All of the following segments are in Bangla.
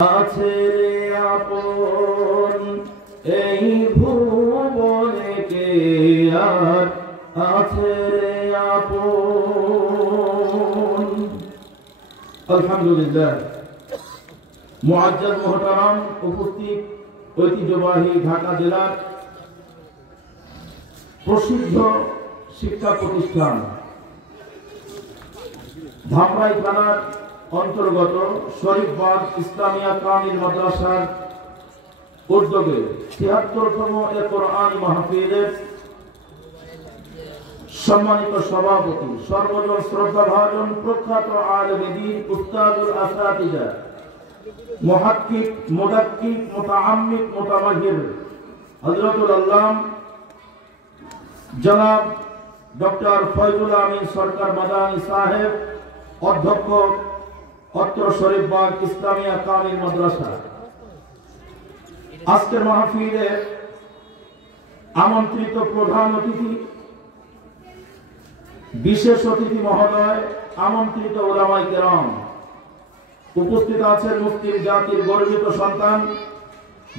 আছে রে আপন এই ভুবনে কে আর আছে রে আপন। আলহামদুলিল্লাহ। মুআজ্জাজ মুহতারাম উপস্থিত, ঐতিহ্যবাহী ঢাকা জেলার প্রসিদ্ধ শিক্ষা প্রতিষ্ঠান ধামরাই থানার অন্তর্গত শরীফবাগ ইসলামিয়া কামিল মাদ্রাসার উদ্যোগে ৭৬তম কোরআন মাহফিলের সম্মানিত সভাপতি, সর্বজন শ্রদ্ধাভাজন প্রখ্যাত আলেম দ্বীন উস্তাদুল আসাতিজা মুহাক্কিক মুদাক্কিক মুতাআম্মিক মুতামাহির হযরতুল আল্লাম জনাব ডক্টর ফয়জুল আমিন সরকার মাদানী সাহেব, অধ্যক্ষ অত্র শরীফবাগ ইসলামিয়া কামিল মাদ্রাসা। আজকের মাহফিলে আমন্ত্রিত প্রধান অতিথি, বিশেষ অতিথি মহোদয়, আমন্ত্রিত উলামায়ে কেরাম, উপস্থিত আছেন মুসলিম জাতির গর্বিত সন্তান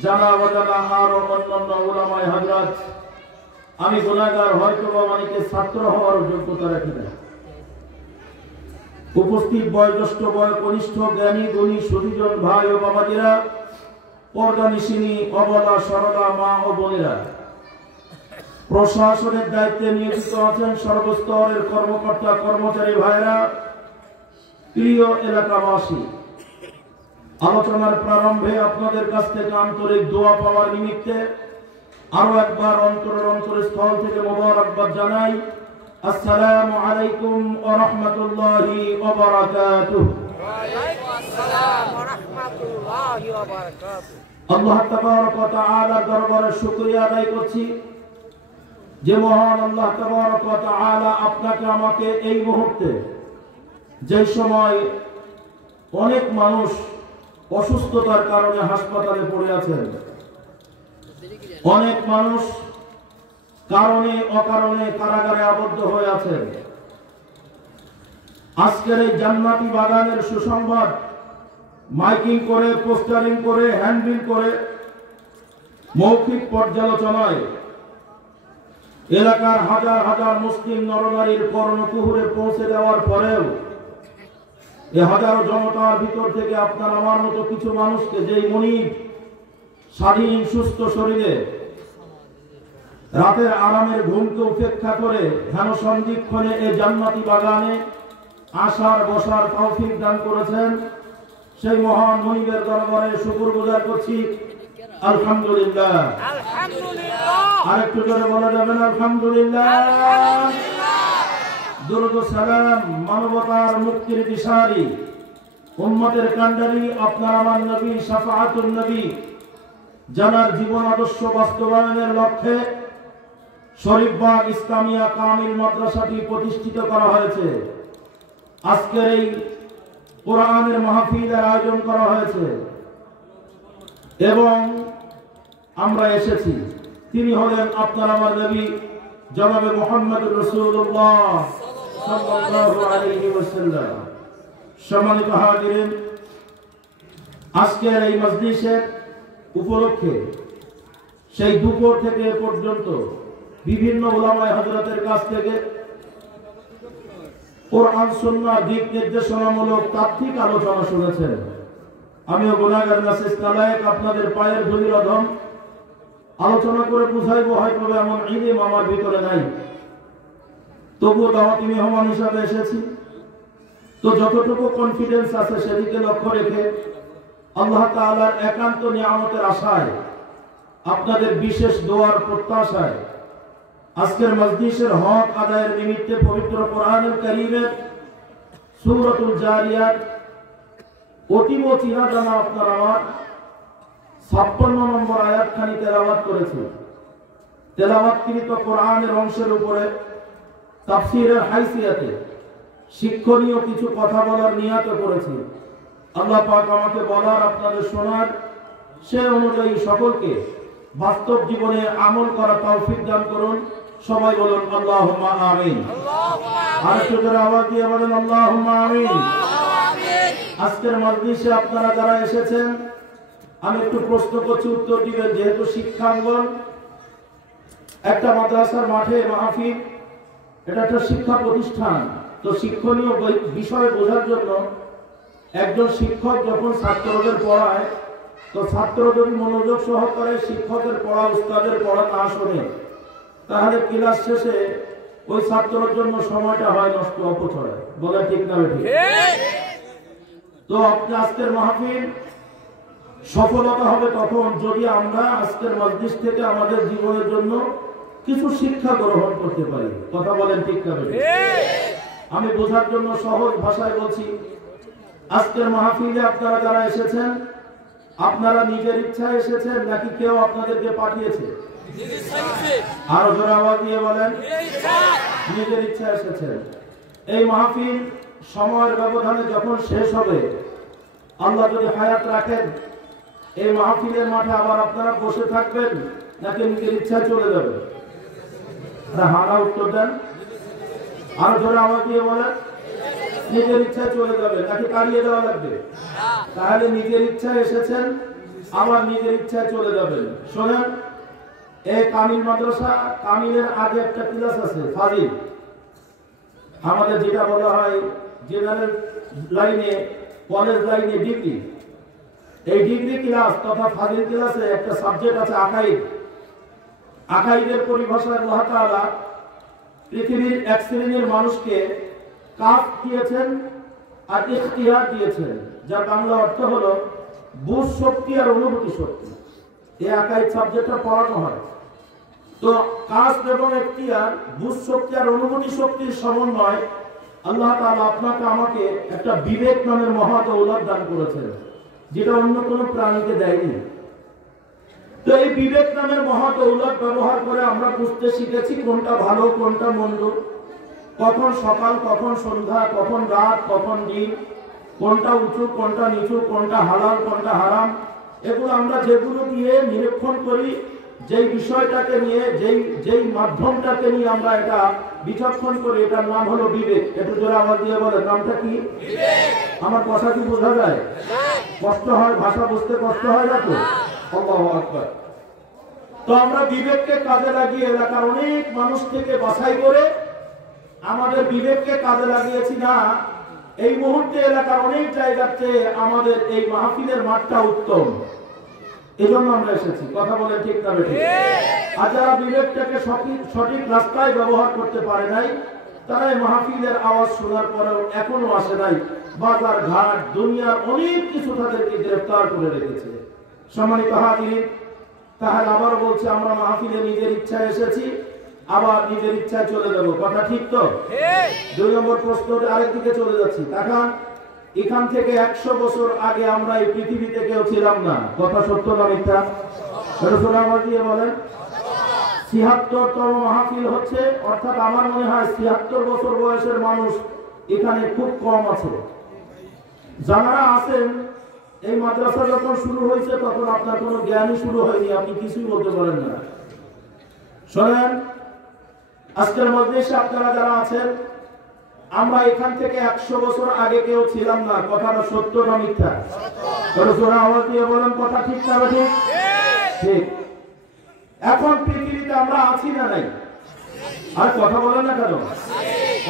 জানা অজানা আরো অন্যান্য উলামায়ে হযরত। আমি গুনাহগার, হয়তো বা অনেকে ছাত্র হওয়ার যোগ্যতা রাখি না। উপস্থিত বয়োজ্যেষ্ঠ, বয়োকনিষ্ঠ, জ্ঞানী গুণী সুধীজন ভাই ও বাবাজিরা, পর্দানিশিনী, অবলা সরলা মা ও বোনেরা, প্রশাসনের দায়িত্বে নিয়োজিত আছেন সর্বস্তরের কর্মকর্তা কর্মচারী ভাইরা, প্রিয় এলাকাবাসী, আলোচনার প্রারম্ভে আপনাদের কাছ থেকে আন্তরিক দোয়া পাওয়ার নিমিত্তে আরো একবার অন্তরের স্থল থেকে মোবারকবাদ জানাই। আসসালামু আলাইকুম ওয়া রাহমাতুল্লাহি ওয়া বারাকাতুহু। ওয়া আলাইকুম আসসালাম ওয়া রাহমাতুল্লাহি ওয়া বারাকাতুহু। আল্লাহ তাবারক ওয়া তাআলার দরবারে শুকরিয়া আদায় করছি যে মহান আল্লাহ তাবারক ওয়া তাআলা আপনাকে আমাকে এই মুহূর্তে, যে সময় অনেক মানুষ অসুস্থতার কারণে হাসপাতালে পড়ে আছেন, অনেক মানুষ কারণে অকারণে কারাগারে আবদ্ধ হয়ে আছেন, আজকের এই জান্নাতি বাগানের সুসংবাদ মাইকিং করে, পোস্টারিং করে, হ্যান্ডবিল করে, মৌখিক পর্যালোচনায় এলাকার হাজার হাজার মুসলিম নরনারীর কর্ণকুহুরে পৌঁছে দেওয়ার পরেও এ হাজারো জনতার ভিতর থেকে আপনার আমার মতো কিছু মানুষকে, যেই মনিব স্বাধীন সুস্থ শরীরে রাতের আরামের ঘুমকে উপেক্ষা করে ধ্যান সন্ধিক্ষণে এই জান্নাতি বাগানে আসার বসার তৌফিক দান করেছেন, সেই মহান মনিবের দরবারে শুকরগুজার করছি। আলহামদুলিল্লাহ। আরেকটু জোরে বলা যাবে না? আলহামদুলিল্লাহ। দরুদ ও সালাম মানবতার মুক্তির দিশারি, উম্মতের কান্ডারি, আপনার আমার নবী শাফাআতুন নবী জানার জীবন আদর্শ বাস্তবায়নের লক্ষ্যে শরীফবাগ ইসলামিয়া কামিল মাদ্রাসাটি প্রতিষ্ঠিত করা হয়েছে। আজকের এই কোরআনের মাহফিলের আয়োজন করা হয়েছে এবং আমরা এসেছি। তিনি হলেন আপনার আমার নবী জনাবে মুহাম্মদুর রাসূলুল্লাহ সাল্লাল্লাহু আলাইহি ওয়াসাল্লাম। সম্মানিত হাজিরিন, আজকের এই মজলিসের উপলক্ষে সেই দুপুর থেকে পর্যন্ত বিভিন্ন উলামায়ে হযরতের কাছ থেকে কোরআন সুন্নাহ দিক নির্দেশনামূলক তাত্ত্বিক আলোচনা শুনেছেন। আমিও গুনাহগার নাসিস নালায়েক, আপনাদের পায়ের ধুলির অধম, আলোচনা করে বুঝাইবো হয়তো এমন ইলম আমার ভিতরে নাই, তবুও দাওয়াতি মেহমান হিসাবে এসেছি। তো যতটুকু কনফিডেন্স আছে সেদিকে লক্ষ্য রেখে আল্লাহ তাআলার একান্ত নিয়ামতের আশায়, আপনাদের বিশেষ দোয়ার প্রত্যাশায় আজকের মজলিসের হক আদায়ের নিমিত্তে পবিত্র কোরআনুল কারীমের সূরাতুল জারিয়াত অতীব চিনা জানা আপনার আমার 56 নম্বর আয়াতখানি তেলাওয়াত করেছি। তেলাওয়াতকৃত কোরআনের অংশের উপরে তাফসীরের হাইসিয়াতে শিক্ষণীয় কিছু কথা বলার নিয়ত করেছি। আল্লাহ পাক আমাকে বলার, আপনাদের শোনার, সে অনুযায়ী সকলকে বাস্তব জীবনে আমল করা তৌফিক দান করুন। সবাই বলুন আল্লাহুম্মা আমিন। আরেকটু জোরে আওয়াজ দিয়ে বলুন আল্লাহুম্মা আমিন। আজকের মজলিসে আপনারা যারা এসেছেন, আমি একটু প্রশ্ন করছি, উত্তর দিবেন। যেহেতু শিক্ষাঙ্গন, একটা মাদ্রাসার মাঠে মাহফিল, এটা একটা শিক্ষা প্রতিষ্ঠান, তো শিক্ষণীয় বিষয় বোঝার জন্য একজন শিক্ষক যখন ছাত্রদের পড়ায়, তো ছাত্র যদি মনোযোগ সহকারে শিক্ষকের পড়া, উস্তাদের পড়া না শোনে, তাহলে ক্লাস শেষে ওই ছাত্রের জন্য সময়টা হয় নষ্ট, অপচয়। বলে ঠিক না ঠিক? তো আপনি আজকের মাহফিল সফলতা হবে তখন যদি আমরা আজকের মজলিস থেকে আমাদের জীবনের জন্য কিছু শিক্ষা গ্রহণ করতে পারি। কথা বলেন ঠিক না ঠিক? আমি বোঝার জন্য সহজ ভাষায় বলছি, আজকের মাহফিলে আপনারা যারা এসেছেন, আপনারা নিজের ইচ্ছায় এসেছেন নাকি কেউ আপনাদেরকে পাঠিয়েছে? আরো জোরে আওয়াজ দিয়ে বলেন। নিজের ইচ্ছায় এসেছেন। এই মাহফিল সময়ের ব্যবধানে যখন শেষ হবে, আল্লাহ যদি হায়াত রাখেন, এই মাহফিলের মাঠে আবার আপনারা বসে থাকবেন নাকি নিজের ইচ্ছায় চলে যাবেন? হানা উত্তর দেন। আরো জোরে আওয়াজ দিয়ে বলেন। নিজের ইচ্ছায় চলে যাবে নাকি তাড়িয়ে দেওয়া লাগবে? তাহলে নিজের ইচ্ছায় এসেছেন, আবার নিজের ইচ্ছায় চলে যাবেন। শোনেন, এই কামিল মাদ্রাসা, কামিলের আগে একটা ক্লাস আছে ফাজিল, আমাদের যেটা বলা হয় জেনারেল লাইনে, কলেজ লাইনে ডিগ্রি। এই ডিগ্রি ক্লাস তথা ফাজিল ক্লাসে একটা সাবজেক্ট আছে আকাইদ। আকাইদের পরিভাষায় আল্লাহ তাআলা পৃথিবীর এক শ্রেণীর মানুষকে কাফ দিয়েছেন আর ইখতিয়ার দিয়েছেন, যার বাংলা অর্থ হলো বুঝ শক্তি আর অনুভূতি শক্তি। এই আকাইদ সাবজেক্টটা পড়ানো হয়। তো কাফ এবং ইখতিয়ার, বুঝ শক্তি আর অনুভূতি শক্তির সমন্বয় আল্লাহ তাআলা আপনাকে আমাকে একটা বিবেক নামের মহা দৌলত দান করেছেন, যেটা অন্য কোনো প্রাণীকে দেয়নি। তো এই বিবেক নামের মহা দৌলত ব্যবহার করে আমরা বুঝতে শিখেছি কোনটা ভালো, কোনটা মন্দ, কখন সকাল, কখন সন্ধ্যা, কখন রাত, কখন দিন, কোনটা উঁচু, কোনটা নিচু, কোনটা হালাল, কোনটা হারাম। এগুলো আমরা যেগুলো দিয়ে নিরীক্ষণ করি, যেই বিষয়টাকে নিয়ে, যেই মাধ্যমটাকে নিয়ে আমরা এটা বিচক্ষণ করি, এটার নাম হলো বিবেক। একটু জোরে আওয়াজ দিয়ে বলে, নামটা কি? আমার কথা কি বোঝা যায়? কষ্ট হয়, ভাষা বুঝতে কষ্ট হয় না তো? আল্লাহু আকবার। তো আমরা বিবেককে কাজে লাগিয়ে এলাকার অনেক মানুষ থেকে বাছাই করে আমাদের বিবেককে কাজে লাগিয়েছি না, এই মুহূর্তে এলাকার অনেক জায়গাতে আমাদের এই মাহফিলের মাঠটা উত্তম, এজন্য আমরা এসেছি। কথা বলেন ঠিক না বেঠিক? আর যারা বিবেকটাকে সঠিক রাস্তায় ব্যবহার করতে পারে নাই, তারা এই মাহফিলের আওয়াজ শোনার পরেও এখনো আসে নাই। বাজার ঘাট, দুনিয়ার অনেক কিছু তাদেরকে গ্রেফতার করে রেখেছে। সম্মানিত হাজিরিন, তাহলে আবার বলছি, আমরা মাহফিলে নিজের ইচ্ছায় এসেছি, আবার নিজের ইচ্ছায় চলে যাব। কথা ঠিক তো? দুই নম্বর প্রশ্ন আরেকদিকে চলে যাচ্ছি। দেখান, এখান থেকে 100 বছর আগে আমরা এই পৃথিবীতে কেউ ছিলাম না। কথা সত্য না মিথ্যা? আওয়াজ দিয়ে বলেন। ৭৬তম মাহফিল হচ্ছে, অর্থাৎ আমার মনে হয় ৭৬ বছর বয়সের মানুষ এখানে খুব কম আছে। যারা আছেন, এই মাদ্রাসা যখন শুরু হয়েছে তখন আপনার কোনো জ্ঞানই শুরু হয়নি, আপনি কিছুই বলতে পারেন না। শোনেন, আজকের মজলিসে আপনারা যারা আছেন, আমরা এখান থেকে 100 বছর আগে কেউ ছিলাম না। কথাটা সত্য না মিথ্যা? জোরে আওয়াজ দিয়ে বলেন, কথা ঠিক না ঠিক? ঠিক। এখন পৃথিবীতে আমরা আছি না নাই? আর কথা বলেন না কেন?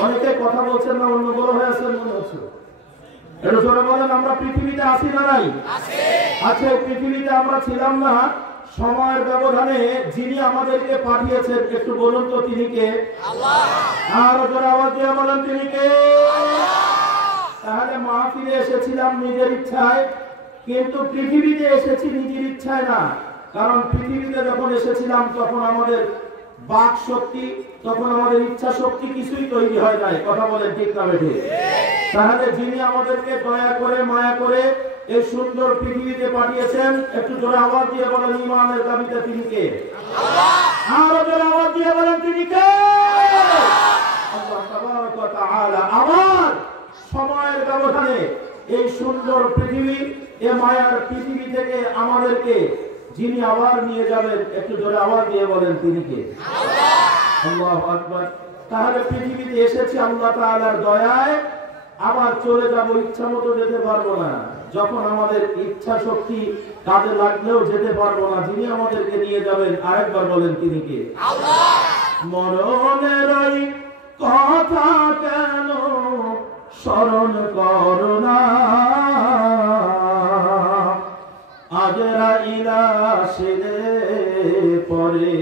অনেকে কথা বলছেন না, অন্য বড় হয়ে আছেন মনে হচ্ছে। এটা জোরে বলেন, আমরা পৃথিবীতে আছি না নাই? আচ্ছা, পৃথিবীতে আমরা ছিলাম না, সময়ের ব্যবধানে যিনি আমাদেরকে পাঠিয়েছেন, একটু বলুন তো তিনি কে? আল্লাহ। আর জোরে আওয়াজ দিয়ে বলেন, তিনি কে? আল্লাহ। তাহলে মাহফিলে এসেছিলাম নিজের ইচ্ছায়, কিন্তু পৃথিবীতে এসেছি নিজের ইচ্ছায় না। কারণ পৃথিবীতে যখন এসেছিলাম তখন আমাদের বাক শক্তি, তখন আমাদের ইচ্ছা শক্তি কিছুই তৈরি হয় নাই। কথা বলেন ঠিক না বেঠিক? তাহলে যিনি আমাদেরকে দয়া করে, মায়া করে এই সুন্দর পৃথিবীতে পাঠিয়েছেন, একটু জোরে আওয়াজ দিয়ে বলেন, ইমানের দাবিতে তিনি কে? আল্লাহ। আরো জোরে আওয়াজ দিয়ে বলেন, তিনি কে? আল্লাহ তাবারক ওয়া তাআলা আমার সময়ের ব্যবধানে এই সুন্দর পৃথিবী, এই মায়ার পৃথিবী থেকে আমাদেরকে যিনি আবার নিয়ে যাবেন, একটু জোরে আওয়াজ দিয়ে বলেন, তিনি কে? আল্লাহ। আল্লাহু আকবার। তাহলে পৃথিবীতে এসেছি আল্লাহ তাআলার দয়ায়, আবার চলে যাব, ইচ্ছা মতো যেতে পারবো না। যখন আমাদের ইচ্ছা শক্তি কাজে লাগলেও যেতে পারবো না, যিনি আমাদেরকে নিয়ে যাবেন আরেকবার বলেন তিনি কে? আল্লাহ। মরণের ওই কথা কেন স্মরণ করো না, আজরাইলা আসলে পরে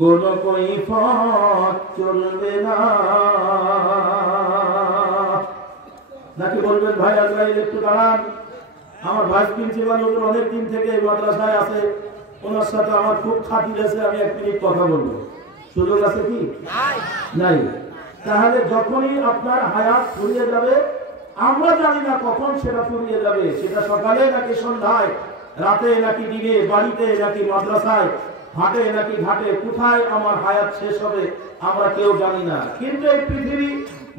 কোন কৈফিয়ত চলবে না। নাকি বলবেন ভাই আজরাইল একটু দাঁড়ান, আমার ভাইস প্রিন্সিপাল হুজুর অনেকদিন থেকে এই মাদ্রাসায় আছে, ওনার সাথে আমার খুব খাতির আছে, আমি 1 মিনিট কথা বলবো, সুযোগ আছে কি? নাই। তাহলে যখনই আপনার হায়াত ফুরিয়ে যাবে, আমরা জানি না কখন সেটা ফুরিয়ে যাবে, সেটা সকালে নাকি সন্ধ্যায়, রাতে নাকি দিনে, বাড়িতে নাকি মাদ্রাসায়, হাটে নাকি ঘাটে, কোথায় আমার হায়াত শেষ হবে আমরা কেউ জানি না। কিন্তু এই পৃথিবী,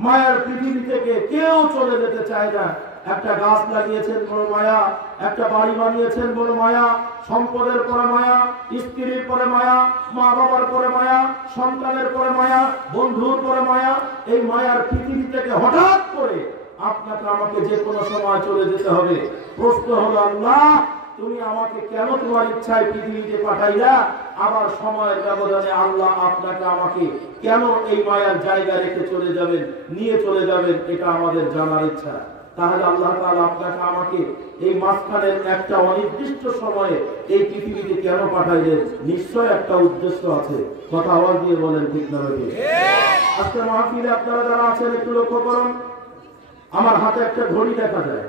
মায়ার পৃথিবী থেকে কেউ চলে যেতে চায় না। একটা গাছ লাগিয়েছেন বড় মায়া, একটা বাড়ি বানিয়েছেন বড় মায়া, সম্পদের পরে মায়া, স্ত্রীর পরে মায়া, মা বাবার পরে মায়া, সন্তানের পরে মায়া, বন্ধুর পরে মায়া। এই মায়ার পৃথিবী থেকে হঠাৎ করে আপনাকে আমাকে যে কোনো সময় চলে যেতে হবে। প্রশ্ন হলো, আল্লাহ তুমি আমাকে কেন তোমার ইচ্ছায় পৃথিবীতে পাঠাইলা? আবার সময়ের ব্যবধানে আল্লাহ আপনাকে আমাকে কেন এই মায়ার জায়গা রেখে চলে যাবেন, নিয়ে চলে যাবেন, এটা আমাদের জানার ইচ্ছা। তাহলে আল্লাহ তাআলা আপনাকে আমাকে এই মাঝখানের একটা অনির্দিষ্ট সময়ে এই পৃথিবীতে কেন পাঠাইলেন? নিশ্চয় একটা উদ্দেশ্য আছে। কথা আওয়াজ দিয়ে বলেন, ঠিক না ঠিক? আজকে মাহফিলে আপনারা যারা আছেন একটু লক্ষ্য করুন, আমার হাতে একটা ঘড়ি দেখা যায়।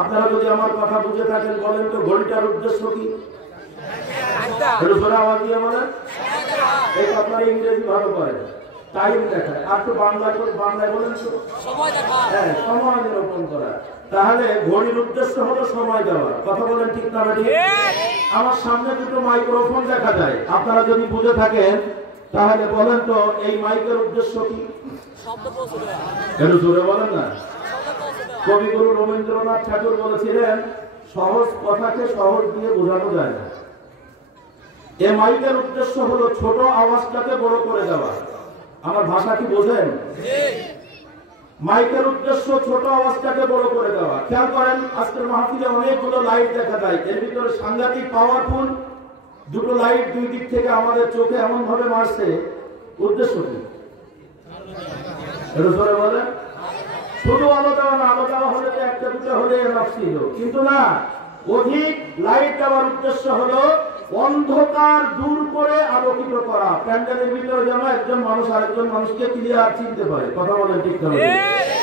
আপনারা যদি আমার কথা বুঝে থাকেন বলেন তো ঘড়িটার উদ্দেশ্য কি? আওয়াজ দিয়ে বলেন। এই আপনারা ইংরেজি ভালো করেন, টাইম দেখায়। আর তো বাংলায় বলেন তো সময় দেখা। হ্যাঁ, সময় নিরূপণ করা। তাহলে ঘড়ির উদ্দেশ্য হলো সময় দেওয়া। কথা বলেন, ঠিক না ঠিক? আমার সামনে দুটো মাইক্রোফোন দেখা যায়, আপনারা যদি বুঝে থাকেন তাহলে বলেন তো এই মাইকের উদ্দেশ্য কি? শব্দ পৌঁছে দেওয়া। একটু জোরে বলেন না। কবিগুরু রবীন্দ্রনাথ ঠাকুর বলেছিলেন, সহজ কথাকে সহজ দিয়ে বোঝানো যায় না। এই মাইকের উদ্দেশ্য হলো ছোট আওয়াজটাকে বড় করে দেওয়া। আমার ভাষা কি বোঝেন? মাইকের উদ্দেশ্য ছোট আওয়াজটাকে বড় করে দেওয়া। খেয়াল করেন, আজকের মাহফিলে অনেকগুলো লাইট দেখা যায়, এর ভিতরে সাংঘাতিক পাওয়ারফুল দুটো লাইট দুই দিক থেকে আমাদের চোখে এমন ভাবে মারছে। উদ্দেশ্য কি? এটা ধরে বলে শুধু আলো দেওয়া না, আলো দেওয়া হলে তো একটা দুটো হলে এনাফ ছিল, কিন্তু না, অধিক লাইট দেওয়ার উদ্দেশ্য হলো অন্ধকার দূর করে আলোকিত করা। প্যান্ডেলের ভিতরে যেন একজন মানুষ আরেকজন মানুষকে ক্লিয়ার চিনতে পারে। কথা বলেন, ঠিক না?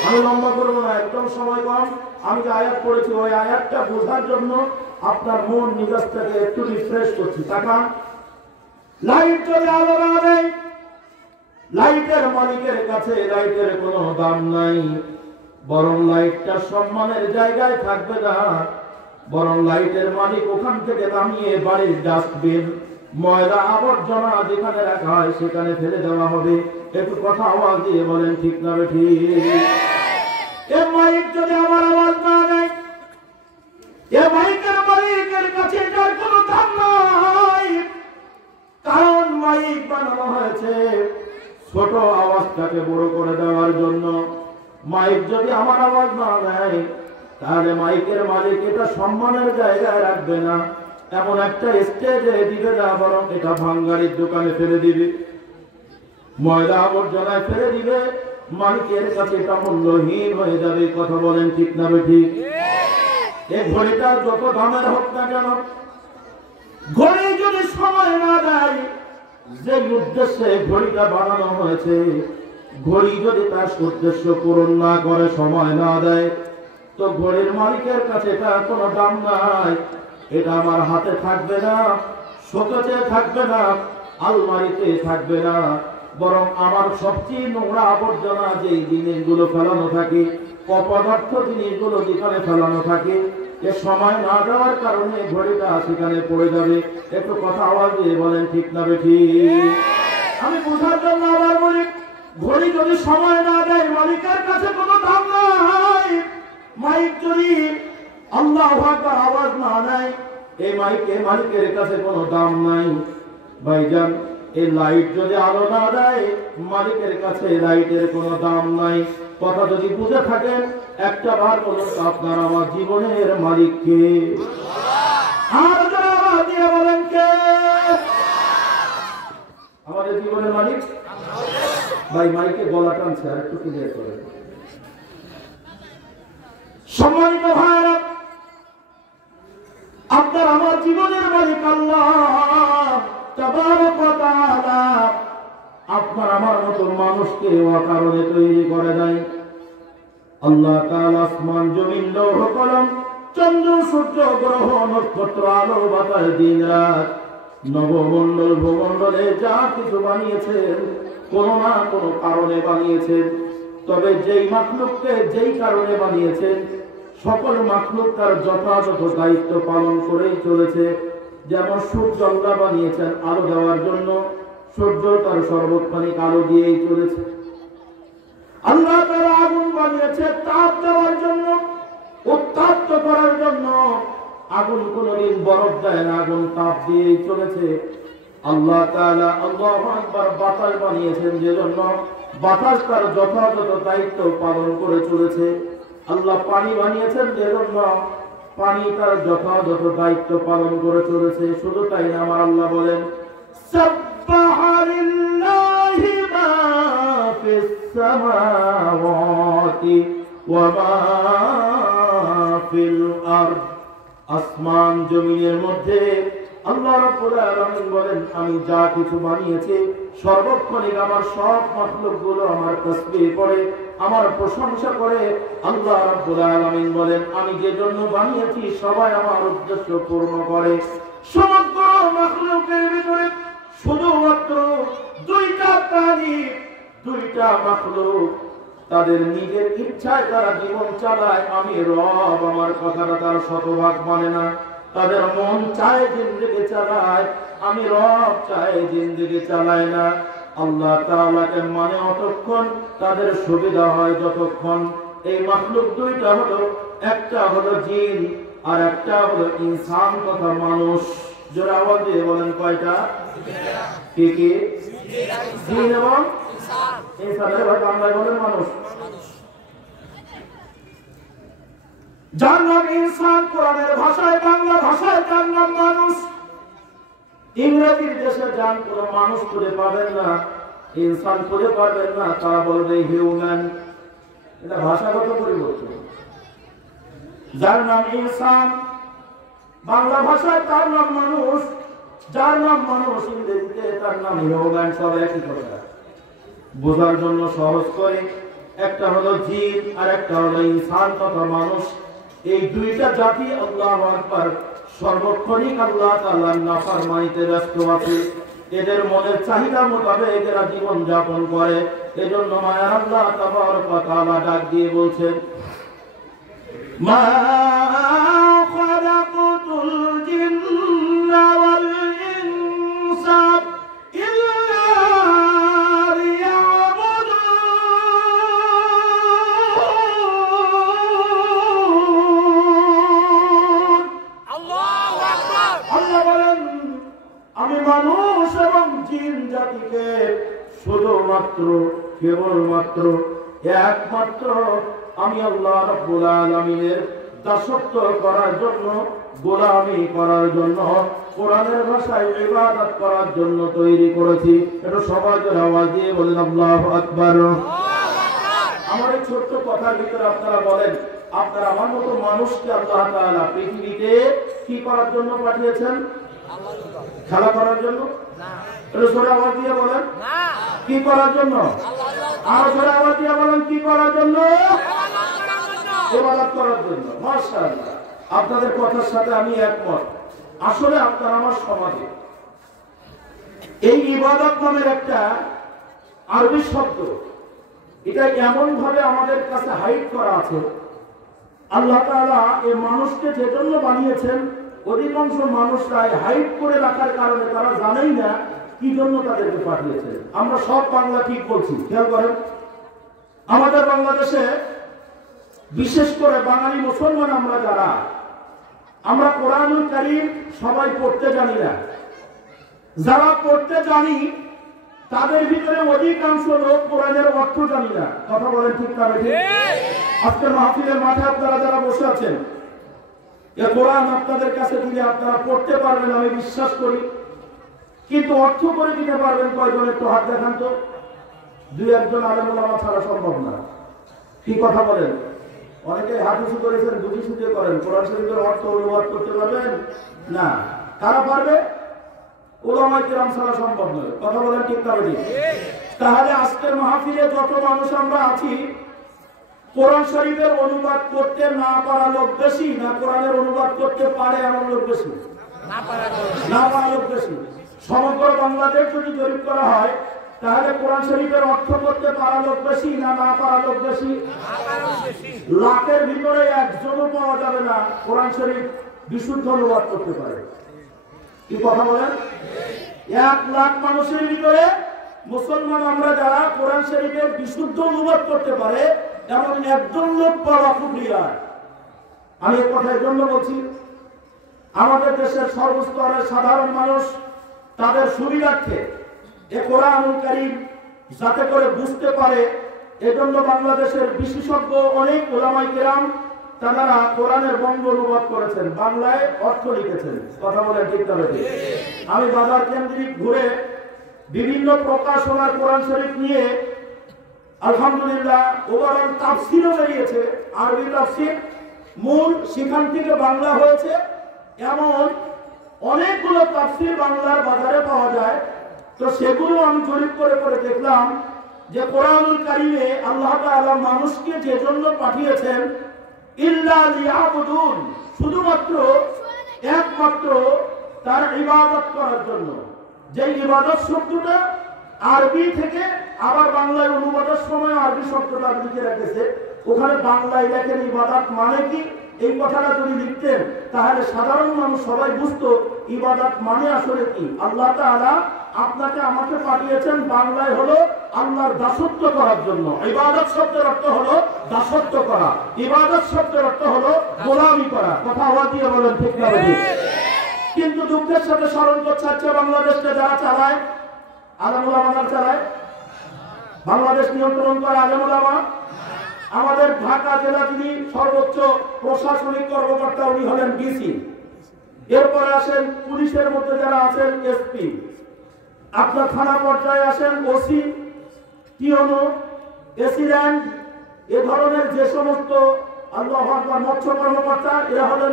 আমি লম্বা করবো না, একদম সময় কম। আমি যে আয়াত পড়েছি ওই আয়াতটা বোঝার জন্য আপনার মন মেজাজটাকে একটু রিফ্রেশ করছি। টাকা লাইট চলে আলো না নেই, লাইটের মালিকের কাছে লাইটের কোনো দাম নাই, বরং লাইটটা সম্মানের জায়গায় থাকবে না, বরং লাইটের মালিক ওখান থেকে নামিয়ে বাড়ির ডাস্টবিন, ময়লা আবর্জনা যেখানে রাখা হয় সেখানে ফেলে দেওয়া হবে। একটু কথা আওয়াজ দিয়ে বলেন, ঠিক না ঠিক? এ মাইক যদি আমার আওয়াজ না নেয়, এ মাইকের মালিকের কাছে এটার কোনো দাম নাই, কারণ মাইক বানানো হয়েছে ছোট আওয়াজটাকে বড় করে দেওয়ার জন্য। মাইক যদি আমার আওয়াজ না নেয় তাহলে মাইকের মালিক এটা সম্মানের জায়গায় রাখবে না, এমন একটা স্টেজে দিবে না, বরং এটা ভাঙ্গারির দোকানে ফেলে দিবে, ময়লা আবর্জনায় ফেলে দিবে। মালিকের কাছে এটা মূল্যহীন হয়ে যাবে। কথা বলেন, ঠিক না ঠিক? এই ঘড়িটা যত দামের হোক না কেন, ঘড়ি যদি সময় না দেয়, যে উদ্দেশ্যে ঘড়িটা বানানো হয়েছে, ঘড়ি যদি তার উদ্দেশ্য পূরণ না করে, সময় না দেয়, তো ঘড়ির মালিকের কাছে এটা কোনো দাম নাই। এটা আমার হাতে থাকবে না, শোকেসে থাকবে না, আলমারিতে থাকবে না, বরং আমার সবচেয়ে নোংরা আবর্জনা যেই জিনিসগুলো ফেলানো থাকে, অপদার্থ জিনিসগুলো যেখানে ফেলানো থাকে, এ সময় না দেওয়ার কারণে ঘড়িটা সেখানে পড়ে যাবে। একটু কথা আওয়াজ দিয়ে বলেন, ঠিক না ঠিক? আমি বোঝার জন্য আবার বলি, ঘড়ি যদি সময় না দেয় মালিকের কাছে কোনো দাম নাই। মাইক যদি আল্লাহু আকবার আওয়াজ না নেয়, এই মাইকে মালিকের কাছে কোনো দাম নাই। ভাইজান, এই লাইট যদি আলো না দেয় মালিকের কাছে লাইটের কোনো দাম নাই। কথা যদি বুঝে থাকেন একটা বার বলুন আপনার আমার জীবনের মালিক কে? আর যারা দিয়ে বলেন কে? আমাদের জীবনের মালিক ভাই। মাইকে গলা টানছে, আর একটু ক্লিয়ার করে। সম্মানিত ভাইরা, আপনার আমার জীবনের মালিক আল্লাহ তাবারক ওয়া তাআলা আপনার আমার মতো মানুষকে অকারণে তৈরি করে নাই। আল্লাহ তাআলা আসমান জমিন লৌহ কলম চন্দ্র সূর্য গ্রহ নক্ষত্র আলো বাতাস দিন রাত নবমণ্ডল ভূমণ্ডলে যা কিছু বানিয়েছেন কোনো না কোনো কারণে বানিয়েছেন। তবে যেই মাখলুককে যেই কারণে বানিয়েছেন সকল মাখলুক তার যথাযথ দায়িত্ব পালন করেই চলেছে। যেমন সূর্য আল্লাহ বানিয়েছেন আলো দেওয়ার জন্য, সূর্য তার সর্বক্ষণিক আলো দিয়েই চলেছে। আল্লাহ তাআলা আগুন বানিয়েছে তাপ দেওয়ার জন্য, উত্তপ্ত করার জন্য। আগুন কোনদিন বরফ দেয় না, আগুন তাপ দিয়েই চলেছে। আল্লাহ তাআলা আল্লাহু আকবার বাতাস বানিয়েছেন যেজন্য বাতাস তার যথাযথ দায়িত্ব পালন করে চলেছে। আল্লাহ পানি বানিয়েছেন যেজন্য পানি তার যথাযথ দায়িত্ব পালন করে চলেছে। শুধু তাই না, আমার আল্লাহ বলেন সাব্বাহা লিল্লাহি মা ফিস সামাওয়াতি ওয়া মা ফিল আরদ। আসমান জমিনের মধ্যে আল্লাহ রাব্বুল আলামিন বলেন আমি যা কিছু বানিয়েছি সর্বক্ষণিক আমার সব মাখলুকগুলো আমার তাসবিহ করে আমার প্রশংসা করে। আল্লাহ রাব্বুল আলামিন বলেন আমি যে জন্য বানিয়েছি সবাই আমার উদ্দেশ্য পূর্ণ করে। সমগ্র মাখলুকের ভিতরে শুধুমাত্র দুইটা প্রাণী, দুইটা মাখলুক তাদের নিজের ইচ্ছায় তারা জীবন চালায়। আমি রব আমার কথাটা তার শতভাগ মানে না। তাদের মন চায় জিন্দেগি চালায়, আমি রব চায় জিন্দেগি চালায় না। আল্লাহ তাআলাকে মানে অতক্ষণ তাদের সুবিধা হয় যতক্ষণ। এই মাখলুক দুইটা হলো, একটা হলো জিন আর একটা হলো ইনসান তথা মানুষ। জোরে আওয়াজ দিয়ে বলেন কয়টা? কি কি? জিন এবং ইনসানের ভাই বাংলায় বলেন মানুষ। যার নাম ইনসান কোরআনের ভাষায়, বাংলা ভাষায় তার নাম মানুষ। ইংরেজির দেশে যান কোন মানুষ খুঁজে পাবেন না, ইনসান খুঁজে পাবেন না, তারা বলবে হিউম্যান। এটা ভাষাগত পরিবর্তন। যার নাম ইনসান বাংলা ভাষায় তার নাম মানুষ, যার নাম মানুষ ইংরেজিতে তার নাম হিউম্যান। সব একই কথা, বোঝার জন্য সহজ করে। একটা হলো জিন আর একটা হলো ইনসান তথা মানুষ। এই দুইটা জাতি আল্লাহু আকবার সর্বক্ষণিক আল্লাহ তাআলার নাফরমানিতে ব্যস্ত আছে। এদের মনের চাহিদা মোতাবেক এরা জীবন যাপন করে। এজন্য মায়া আল্লাহ তাবারক ওয়া তাআলা ডাক দিয়ে বলছেন মা খালাকুতুল জিন্না ওয়াল ইনসা ইল্লা আমি মানুষ এবং জিন জাতিকে শুধুমাত্র কেবলমাত্র একমাত্র আমি আল্লাহ রাব্বুল আলামিনের দাসত্ব করার জন্য, গোলামি করার জন্য, কোরআনের ভাষায় ইবাদত করার জন্য তৈরি করেছি। এটা সবাই আওয়াজ দিয়ে বলেন আল্লাহু আকবার। আমার এই ছোট্ট কথার ভিতরে আপনারা বলেন আপনার আমার মতো মানুষকে আল্লাহ তাআলা পৃথিবীতে কি করার জন্য পাঠিয়েছেন? খেলা করার জন্য? এটা জোরে আওয়াজ দিয়ে বলেন কি করার জন্য? আরো জোরে আওয়াজ দিয়ে বলেন কি করার জন্য? ইবাদত করার জন্য। মাশাআল্লাহ, আপনাদের কথার সাথে আমি একমত। আসলে আপনার আমার সমাজে এই ইবাদত নামের একটা আরবি শব্দ, এটা এমন ভাবে আমাদের কাছে হাইড করা আছে। আল্লাহ তাআলা এই মানুষকে যে জন্য বানিয়েছেন, অধিকাংশ মানুষরাই হাইড করে রাখার কারণে তারা জানেই না কি জন্য তাদেরকে পাঠিয়েছেন। আমরা সব বাংলা ঠিক বলছি, খেয়াল করেন। আমাদের বাংলাদেশে বিশেষ করে বাঙালি মুসলমান আমরা যারা, আমরা কোরআনুল কারীম সবাই পড়তে জানি না। যারা পড়তে জানি তাদের ভিতরে অধিকাংশ লোক কোরআনের অর্থ জানি না। কথা বলেন ঠিক না ঠিক? আজকে মাহফিলের মাঠে আপনারা যারা বসে আছেন, এই কোরআন আপনাদের কাছে দিলে আপনারা পড়তে পারবেন আমি বিশ্বাস করি, কিন্তু অর্থ করে দিতে পারবেন কয়জন? একটু হাত দেখান তো। দুই একজন আলেম ওলামা ছাড়া সম্ভব না। কি কথা বলেন? অনেকে হাত উঁচু করেছেন, বুঝি সুঝে করেন, কোরআন শরীফের অর্থ অনুবাদ করতে পারবেন না। কারা পারবে? ওলামায়ে কেরাম ছাড়া সম্ভব নয়। কথা বলেন ঠিক না ঠিক? তাহলে আজকের মাহফিলে যত মানুষ আমরা আছি, কোরআন শরীফের অনুবাদ করতে না পারা লোক বেশি, না কোরআনের অনুবাদ করতে পারে এমন লোক বেশি? না পারা লোক বেশি। সমগ্র বাংলাদেশ যদি জরিপ করা হয়, তাহলে কোরআন শরীফের অর্থ করতে পারা লোক বেশি, না না পারা লোক বেশি? লাখের ভিতরে একজনও পাওয়া যাবে না কোরআন শরীফ বিশুদ্ধ অনুবাদ করতে পারে। কি কথা বলেন? 1 লাখ মানুষের ভিতরে মুসলমান আমরা যারা কোরআন শরীফের বিশুদ্ধ অনুবাদ করতে পারে এমন একজন লোক পাওয়া খুব রেয়ার। আমি এই কথার জন্য বলছি, আমাদের দেশের সর্বস্তরের সাধারণ মানুষ তাদের সুবিধার্থে এ কোরআনুল কারীম যাতে করে বুঝতে পারে, এজন্য বাংলাদেশের বিশেষজ্ঞ অনেক উলামায়ে কেরাম তারা কোরআনের বঙ্গ অনুবাদ করেছেন, বাংলায় অর্থ লিখেছেন। কথা বলে ঠিক তবে আমি বাজার কেন্দ্রিক ঘুরে বিভিন্ন প্রকাশনার কোরআন শরীফ নিয়ে আলহামদুলিল্লাহ ওভারঅল তাফসীরও বেরিয়েছে, আরবি তাফসীর মূল সেখান থেকে বাংলা হয়েছে, এমন অনেকগুলো তাফসীর বাংলার বাজারে পাওয়া যায়। তো সেগুলো আমি জরিপ করে করে দেখলাম যে কোরআনুল কারীমে আল্লাহ তাআলা মানুষকে যে জন্য পাঠিয়েছেন, ইল্লা লিয়াবুদুন, শুধুমাত্র একমাত্র তার ইবাদত করার জন্য। যে ইবাদত শব্দটা আরবি থেকে আবার বাংলায় অনুবাদের সময় আরবি শব্দটা লিখে রেখেছে, ওখানে বাংলায় লেখেন ইবাদত মানে কি। এই কথাটা যদি লিখতেন তাহলে সাধারণ মানুষ সবাই বুঝতো ইবাদত মানে আসলে কি। আল্লাহ তাআলা আপনাকে আমাকে পাঠিয়েছেন বাংলায় হলো আল্লাহর দাসত্ব করার জন্য। ইবাদত শব্দের অর্থ হলো দাসত্ব করা, ইবাদত শব্দের অর্থ হলো গোলামি করা। কথা আওয়াজ দিয়ে বলেন ঠিক না ঠিক? কিন্তু দুঃখের সাথে স্মরণ করছে আজকে বাংলাদেশকে যারা চালায়, আলেম ওলামা চালায়, বাংলাদেশ নিয়ন্ত্রণ করে আলেম ওলামা। আমাদের ঢাকা জেলা যিনি সর্বোচ্চ প্রশাসনিক কর্মকর্তা উনি হলেন ডিসি, এরপরে আসেন পুলিশের মধ্যে যারা আছেন এসপি, আপনার থানা পর্যায়ে আসেন ওসি, টিওনো, এসিল্যান্ড, এ ধরনের যে সমস্ত আল্লাহু আকবার মৎস্য কর্মকর্তা, এরা হলেন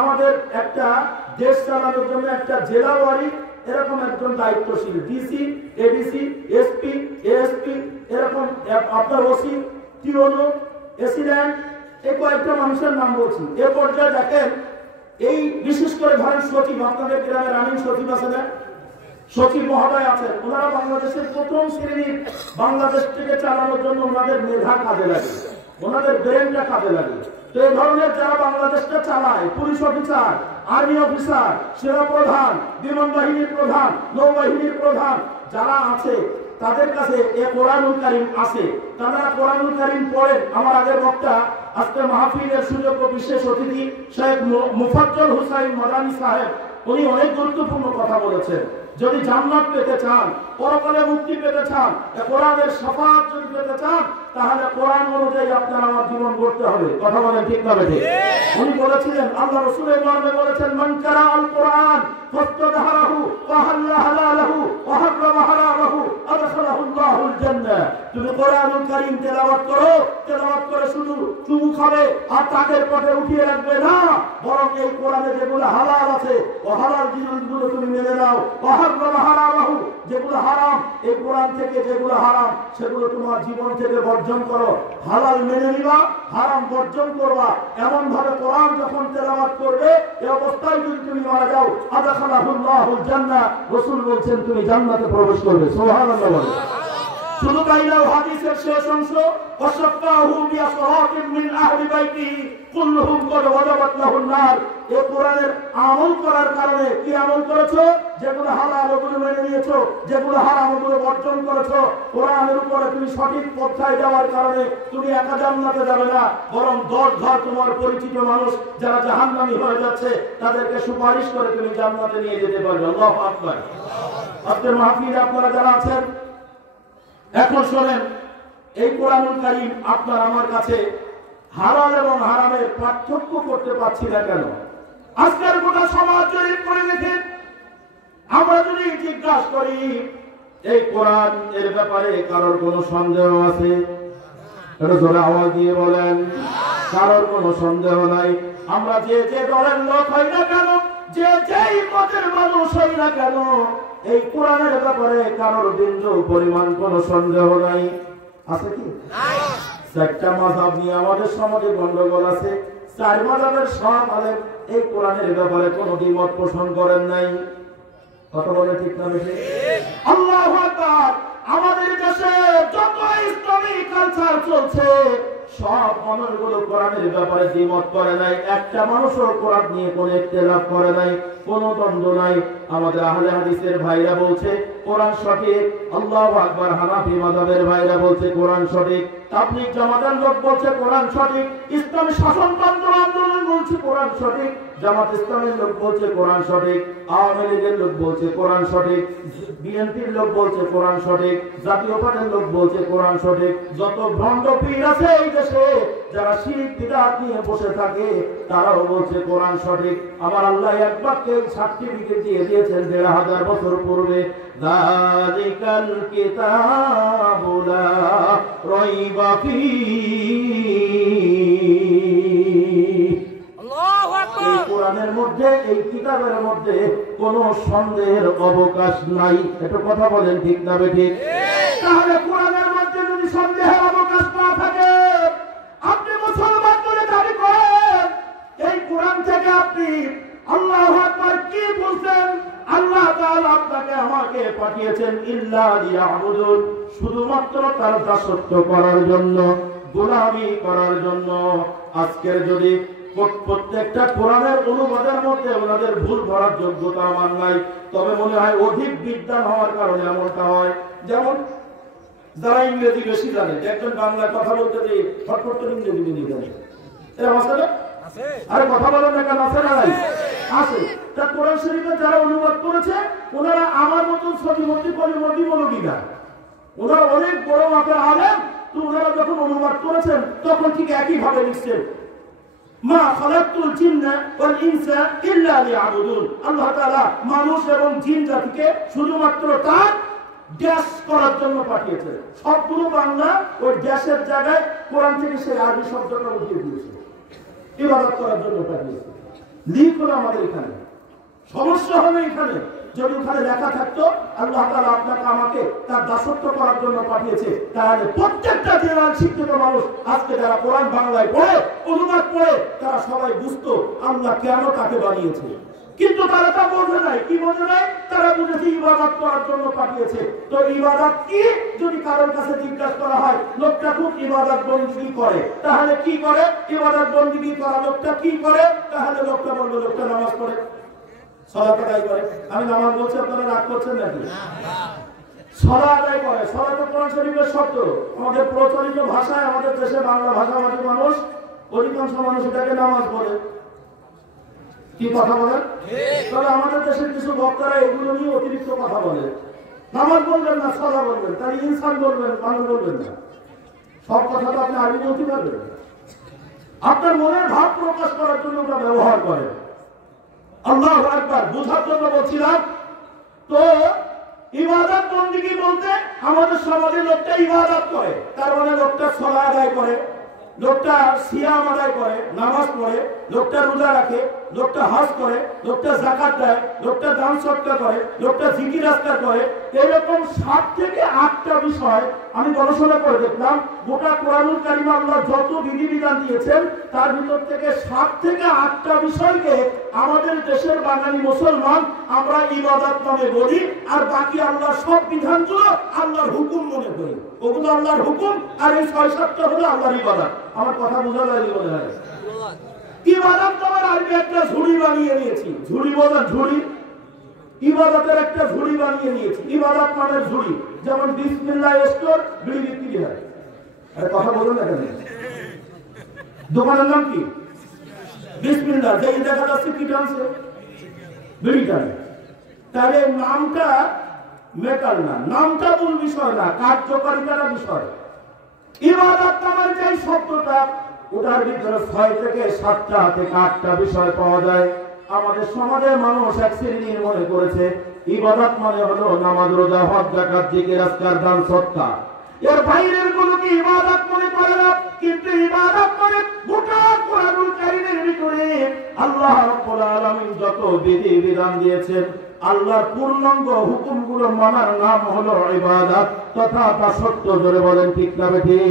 আমাদের একটা দেশ চালানোর জন্য একটা জেলাওয়ারি এরকম একজন দায়িত্বশীল ডিসি, এডিসি, এসপি, এএসপি, এরকম আপনার ওসি, টিওনো, এসিল্যান্ড, এই কয়েকটা মানুষের নাম বলছি। এ পর্যায়ে দেখেন এই বিশেষ করে ধরেন সচিব, আপনাদের গ্রামে রানিং সচিব আছে না, সচিব মহোদয় আছেন, ওনারা বাংলাদেশের প্রথম শ্রেণীর বাংলাদেশ থেকে চালানোর জন্য ওনাদের মেধা কাজে লাগে, ওনাদের ব্রেনটা কাজে লাগে। তো এই ধরনের যারা বাংলাদেশটা চালায়, পুলিশ অফিসার, আর্মি অফিসার, সেনা প্রধান, বিমান বাহিনীর প্রধান, নৌবাহিনীর প্রধান যারা আছে, তাদের কাছে এ কোরআনুল কারীম আছে, তারা কোরআনুল কারীম পড়েন। আমার আগের বক্তা আজকে মাহফিলের সুযোগ্য বিশেষ অতিথি শেখ মুফাজ্জল হুসাইন মাদানী সাহেব, উনি অনেক গুরুত্বপূর্ণ কথা বলেছেন। যদি জান্নাত পেতে চান, পরকালে মুক্তি পেতে চান, কোরআনের শাফাআত যদি পেতে চান, তাহলে কোরআন অনুযায়ী আপনার আমার জীবন গড়তে হবে। কথা বলেন ঠিক না ঠিক? উনি বলেছিলেন, আল্লাহ রাসূলের মর্মে বলেছেন, মান কারা আল কোরআন ফাস্তাদহারাহু ওয়া হাল্লা হালালাহু ওয়া হারামা হারামাহু আদখালাহুল্লাহুল জান্নাহ। তুমি কোরআনুল কারীম তেলাওয়াত করো, তেলাওয়াত করে শুধু চুমু খাবে আর তাদের পথে উঠিয়ে রাখবে না, বরং এই কোরআনে যেগুলো হালাল আছে ও হালাল জিনিসগুলো তুমি মেনে নাও, ওয়া হারামা হারামাহু, যেগুলো হারাম এই কোরআন থেকে যেগুলো হারাম সেগুলো তোমার জীবন থেকে বর্জন করো। হালাল মেনে নিবা, হারাম বর্জন করবা। এমন ভাবে কোরআন যখন তেলাওয়াত করবে, এই অবস্থায় যদি তুমি মারা যাও, আদখালাহুল্লাহুল জান্নাহ, রাসূল বলছেন তুমি জান্নাতে প্রবেশ করবে। সুবহানাল্লাহ। শুধু তাই না, হাদিসের শেষ অংশ, ওয়াসাফাহু বিআসরাতিন মিন আহলি বাইতিহি কুল্লুহুম ক্বাদ ওয়াজাবাত লাহুন নার। এই কোরআনের আমল করার কারণে কি আমল করেছো? যেগুলো হালাল ওগুলো মেনে নিয়েছো, যেগুলো হারাম ওগুলো বর্জন করেছো। কোরআনের উপরে তুমি সঠিক পথে যাওয়ার কারণে তুমি একা জান্নাতে যাবে না, বরং 10 ঘর তোমার পরিচিত মানুষ যারা জাহান্নামী হয়ে যাচ্ছে তাদেরকে সুপারিশ করে তুমি জান্নাতে নিয়ে যেতে পারবে। আল্লাহু আকবার। আজকের মাহফিলে আপনারা যারা আছেন, এখন শোনেন, এই কোরআনুল কারীম আপনার আমার কাছে হালাল এবং হারামের পার্থক্য করতে পারছি না কেন? আজকের গোটা সমাজ জরিপ করে দেখেন, আমরা যদি জিজ্ঞাসা করি এই কোরআন এর ব্যাপারে কারোর কোনো সন্দেহ আছে, এটা জোরে আওয়াজ দিয়ে বলেন। কারোর কোনো সন্দেহ নাই। আমরা যে যে দলের লোক হই না কেন, যে যেই মতের মানুষ হই না কেন, এই কোরআনের ব্যাপারে কারোর বিন্দু পরিমাণ কোনো সন্দেহ নাই। আছে কি? চারটা মাযহাব নিয়ে আমাদের সমাজে গন্ডগোল আছে। চার মাযহাবের সব আলেম এই কোরআনের ব্যাপারে কোনো দ্বিমত পোষণ করেন নাই। কথা বলে ঠিক না বেশি? আল্লাহু আকবার। আমাদের দেশে যত ইসলামী কালচার চলছে, সব মানুষগুলো কোরআনের ব্যাপারে দ্বিমত করে নাই। একটা মানুষও কোরআন নিয়ে কোনো ইখতিলাফ করে নাই, কোনো দ্বন্দ্ব নাই। আমাদের আহলে হাদিসের ভাইরা বলছে কোরআন সঠিক, আল্লাহু আকবার। হানাফি মাযহাবের ভাইরা বলছে কোরআন সঠিক, তাবলীগ জামাতের লোক বলছে কোরআন সঠিক, ইসলামী শাসনতন্ত্র আন্দোলন বলছে কোরআন সঠিক, জামাত ইসলামের লোক বলছে কোরআন সঠিক, আওয়ামী লীগের লোক বলছে কোরআন সঠিক, বিএনপির লোক বলছে কোরআন সঠিক, জাতীয় পার্টির লোক বলছে কোরআন সঠিক। যত ভণ্ড পীর আছে এই দেশে, যারা শিরক বিদআত নিয়ে বসে থাকে, তারাও বলছে কোরআন সঠিক। আমার আল্লাহ একবারকে সার্টিফিকেট দিয়ে দিয়েছেন ১৫০০ বছর পূর্বে, যালিকাল কিতাবু লা রাইবা ফীহি। এই কোরআনের মধ্যে, এই কিতাবের মধ্যে কোনো সন্দেহের অবকাশ নাই। একটু কথা বলেন ঠিক না বেঠিক? তাহলে কোরআনের মধ্যে যদি সন্দেহের অবকাশ না থাকে, আপনি মুসলমান বলে দাবি করেন, এই কোরআন থেকে আপনি আল্লাহু আকবার কি বুঝলেন? আল্লাহ তাআলা আপনাকে আমাকে পাঠিয়েছেন ইল্লা লিয়াবুদুন, শুধুমাত্র তার দাসত্ব করার জন্য, গোলামি করার জন্য। আজকের যদি প্রত্যেকটা কোরআনের অনুবাদের মধ্যে ওনাদের ভুল ধরার যোগ্যতা আমার নাই, তবে মনে হয় অধিক বিদ্বান হওয়ার কারণে এমনটা হয়। যেমন যারা ইংরেজি বেশি জানে, একজন বাংলা কথা বলতে যে ফটফট ইংরেজি বুঝে জানে, এরকম আছে না? আরে কথা বলেন না কেন? আছে না? আছে। তা কোরআন শরীফে যারা অনুবাদ করেছে, ওনারা আমার মতন সঠিমতি পরিমতি মনোবী না, ওনারা অনেক বড় মাপের আলেম। তো ওনারা যখন অনুবাদ করেছেন তখন ঠিক একই ভাবে লিখছেন, মা খালাকতুল জিন্না ওয়াল ইনসা ইল্লা লিয়াবুদুন। আল্লাহ তাআলা মানুষ এবং জিন জাতিকে শুধুমাত্র তার ড্যাশ করার জন্য পাঠিয়েছেন। সবগুলো বাংলা ওই ড্যাশের জায়গায় কোরআন থেকে সেই আরবি শব্দটা উঠিয়ে দিয়েছে, ইবাদত করার জন্য পাঠিয়েছে। লিখ হলো আমাদের এখানে, সমস্যা হবে এখানে। যদি ওখানে লেখা থাকতো আল্লাহ তাআলা আপনাকে আমাকে তার দাসত্ব করার জন্য পাঠিয়েছে, তাহলে প্রত্যেকটা জেনারেল শিক্ষিত মানুষ আজকে যারা কোরআন বাংলায় পড়ে, অনুবাদ পড়ে, তারা সবাই বুঝতো আল্লাহ কেন তাকে বানিয়েছে। কিন্তু তারা তা বোঝে নাই। কি বোঝে নাই? তারা বুঝেছে ইবাদত করার জন্য পাঠিয়েছে। তো ইবাদত কি যদি কারোর কাছে জিজ্ঞাসা করা হয়, লোকটা খুব ইবাদত বন্দেগী করে, তাহলে কি করে? ইবাদত বন্দেগী করা লোকটা কি করে? তাহলে লোকটা বলবে লোকটা নামাজ পড়ে, সালাত আদায় করে। আমি নামাজ বলছি, আপনারা রাগ করছেন নাকি? সালাত আদায় করে। সালাত তো কোরআন শরীফের শব্দ। আমাদের প্রচলিত ভাষায়, আমাদের দেশে বাংলা ভাষাভাষী মানুষ, অধিকাংশ মানুষ এটাকে নামাজ বলে। কি কথা বলেন? তবে আমাদের দেশের কিছু বক্তারা এগুলো নিয়ে অতিরিক্ত কথা বলে। নামাজ বলবেন না, সালা বলবেন, তাই ইনসান বলবেন, মানুষ বলবেন না। সব কথা তো আপনি আগে বলতে পারবেন। আপনার মনের ভাব প্রকাশ করার জন্য ওটা ব্যবহার করেন। আল্লাহু আকবার। বোঝার জন্য বলছিলাম। তো ইবাদত বন্দেগী বলতে আমাদের সমাজে লোকটা ইবাদত করে, তার মানে লোকটা সালাত আদায় করে, লোকটা সিয়াম আদায় করে, নামাজ পড়ে, লোকটা রোজা রাখে, লোকটা হজ করে, লোকটা যাকাত দেয়, লোকটা দান সদকা করে, লোকটা জিকির আজকার করে। এরকম 7 থেকে 8টা বিষয় আমি গবেষণা করে দেখলাম। গোটা কোরআনুল কারীমে আল্লাহ যত বিধিবিধান দিয়েছেন, তার ভিতর থেকে 7 থেকে 8টা বিষয়কে আমাদের দেশের বাঙালি মুসলমান আমরা ইবাদত নামে বলি, আর বাকি আল্লাহর সব বিধানগুলো আল্লাহর হুকুম মনে করি। ওগুলো আল্লাহর হুকুম, আর এই 6-7টা হলো আল্লাহর ইবাদত। আমার কথা বোঝা যায় মনে হয়? ইবাদত নামের আরবি একটা ঝুড়ি বানিয়ে নিয়েছি। ঝুড়ি বোঝেন? ঝুড়ি, ইবাদতের একটা ঝুড়ি বানিয়ে নিয়েছি, ইবাদত নামের ঝুড়ি। যেমন বিসমিল্লাহ স্টোর, বিড়ি বিক্রি হয়। আরে কথা বলুন না কেন? দোকানের নাম কি? বিসমিল্লাহ। যেই দেখা যাচ্ছে কি টানছে? বিড়ি টানে। তাহলে নামটা মেটাল না, নামটা মূল বিষয় না, কার্যকারিতার বিষয়। ইবাদত নামের যে শব্দটা, ওটার ভিতরে 6 থেকে 7টা থেকে 8টা বিষয় পাওয়া যায়। আমাদের সমাজের মানুষ এক শ্রেণীর মনে করেছে ইবাদত মানে হলো নামাজ, রোজা, হজ, যাকাত, জিকির, আজকার, দান, সদকা। এর বাইরের গুলোকে ইবাদত মনে করে না। কিন্তু ইবাদত মানে গোটা কোরআনুল কারীমের ভিতরে আল্লাহ রাব্বুল আলামিন যত বিধি বিধান দিয়েছেন, আল্লাহর পূর্ণাঙ্গ হুকুমগুলো মানার নাম হলো ইবাদত তথা দাসত্ব। জোরে বলেন ঠিক না বেঠিক?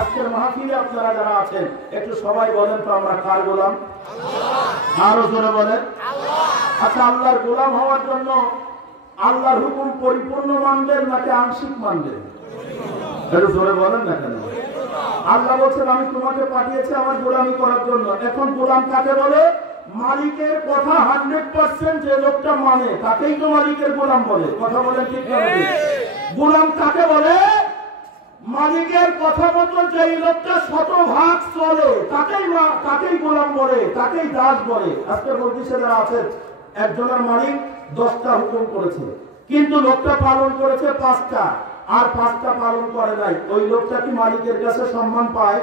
আজকের মাহফিলে আপনারা যারা আছেন একটু সবাই বলেন তো আমরা কার গোলাম? আল্লাহ। আরো জোরে বলেন আল্লাহ। আচ্ছা, আল্লাহর গোলাম হওয়ার জন্য আল্লাহর হুকুম পরিপূর্ণ মানবেন নাকি আংশিক মানবেন? একটু জোরে বলেন না কেন? আল্লাহ বলছেন আমি তোমাকে পাঠিয়েছি আমার গোলামি করার জন্য। এখন গোলাম কাকে বলে? মালিকের কথা 100% যে লোকটা মানে তাকেই তো মালিকের গোলাম বলে। কথা বলেন ঠিক না? গোলাম কাকে বলে? মালিকের কথা মতো যেই লোকটা শতভাগ চলে তাকেই গোলাম বলে, তাকেই দাস বলে। আজকে বলতেছে যারা আছেন, একজনের মালিক 10টা হুকুম করেছে, কিন্তু লোকটা পালন করেছে 5টা, আর 5টা পালন করে নাই। ওই লোকটা কি মালিকের কাছে সম্মান পায়?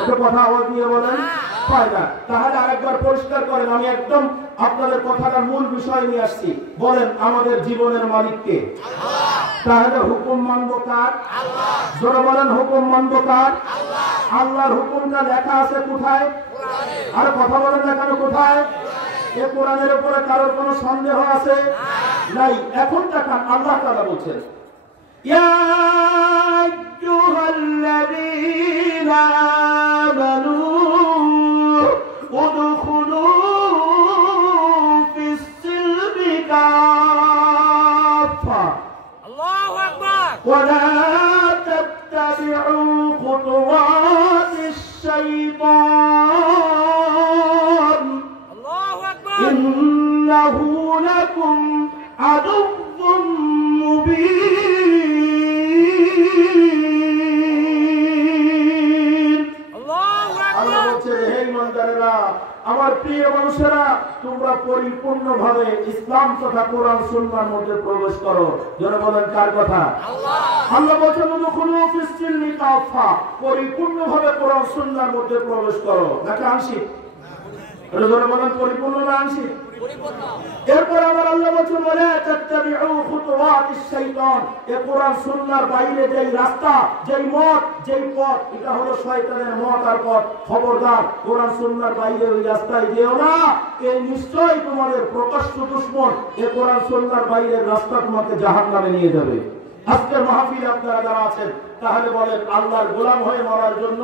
এটা কথা আওয়াজ দিয়ে বলেন, পায় না। তাহলে আরেকবার পরিষ্কার করেন, আমি একদম আপনাদের কথাটার মূল বিষয় নিয়ে আসছি। বলেন আমাদের জীবনের মালিককে? আল্লাহ। তাহলে হুকুম মানবো কার? আল্লাহ। জোরে বলেন হুকুম মানবো কার? আল্লাহ। আল্লাহর হুকুমটা লেখা আছে কোথায়? কোরআনে। আর কথা বলেন না কেন কোথায়? কোরআনে। এই কোরআনের উপরে কারোর কোনো সন্দেহ আছে? নাই। এখন দেখান আল্লাহ তাআলা বলছেন, ইয়া আইয়ুহাল্লাযীনা আমানু উদখুলু ফিস-সিলমি কাফা। আল্লাহু আকবার। ওয়া লা তাত্তাবিউ খুতুওয়াতিশ-শাইতান। আল্লাহু আকবার। ইন্নাহু লাকুম আদুউম মুবিন। আল্লাহু আকবার। হে ইমানদারেরা, আমার প্রিয় মানুষেরা, তোমরা পরিপূর্ণভাবে ইসলাম তথা কোরআন সুন্নাহর মধ্যে প্রবেশ করো। যারা বলেন কার কথা? আল্লাহ। আল্লাহ বলেন উদখুলু ফিস-সিলমি কাফা, পরিপূর্ণভাবে কোরআন সুন্নাহর মধ্যে প্রবেশ করো। নাকি আংশিক? এটা যারা বলেন পরিপূর্ণ না আংশিক? পরিপূর্ণ। এরপর আমার আল্লাহ বলেন ওয়ালা তাত্তাবিউ খুতুওয়াতিশ শাইতান, এই কোরআন সুন্নাহর বাইরে যেই রাস্তা, যেই মত, যেই পথ, এটা হলো শয়তানের মত আর পথ। খবরদার, কোরআন সুন্নাহর বাইরে ওই রাস্তায় যেও না। এই নিশ্চয়ই তোমাদের প্রকাশ্য দুশমন। এই কোরআন সুন্নাহর বাইরের রাস্তা তোমাকে জাহান্নামে নিয়ে যাবে। আজকের মাহফিলে আপনারা যারা আছেন, তাহলে বলেন আল্লাহর গোলাম হয়ে মরার জন্য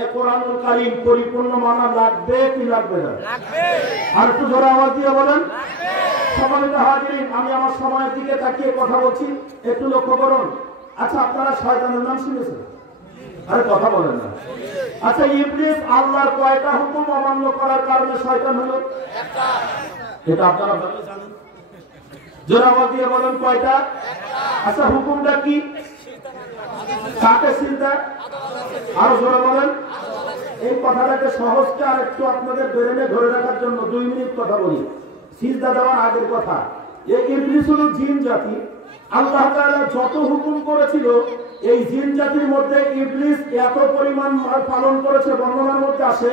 এই কোরআনুল কারীম পরিপূর্ণ মানা লাগবে কি লাগবে না? লাগবে। আর একটু জোরে আওয়াজ দিয়ে বলেন লাগবে। সম্মানিত হাজিরিন, আমি আমার সময়ের দিকে তাকিয়ে কথা বলছি, একটু লক্ষ্য করুন। আচ্ছা, আপনারা শয়তানের নাম শুনেছেন? আরে কথা বলেন না। আচ্ছা, ইবলিস আল্লাহর কয়টা হুকুম অমান্য করার কারণে শয়তান হলো? একটা। এটা আপনারা ভালো জানেন। জোরে আওয়াজ দিয়ে বলেন কয়টা? একটা। আচ্ছা, হুকুমটা কি? কাকে সিজদা? আর জোরে বলেন। এই কথাটাকে সহজটা আর একটু আপনাদের ব্রেনে ধরে রাখার জন্য 2 মিনিট কথা বলি। সিজদা দেওয়ার আগের কথা, এই ইবলিস হলো জিন জাতি। আল্লাহ তাআলা যত হুকুম করেছিল, এই জিন জাতির মধ্যে ইবলিস এত পরিমাণ পালন করেছে, বর্ণনার মধ্যে আসে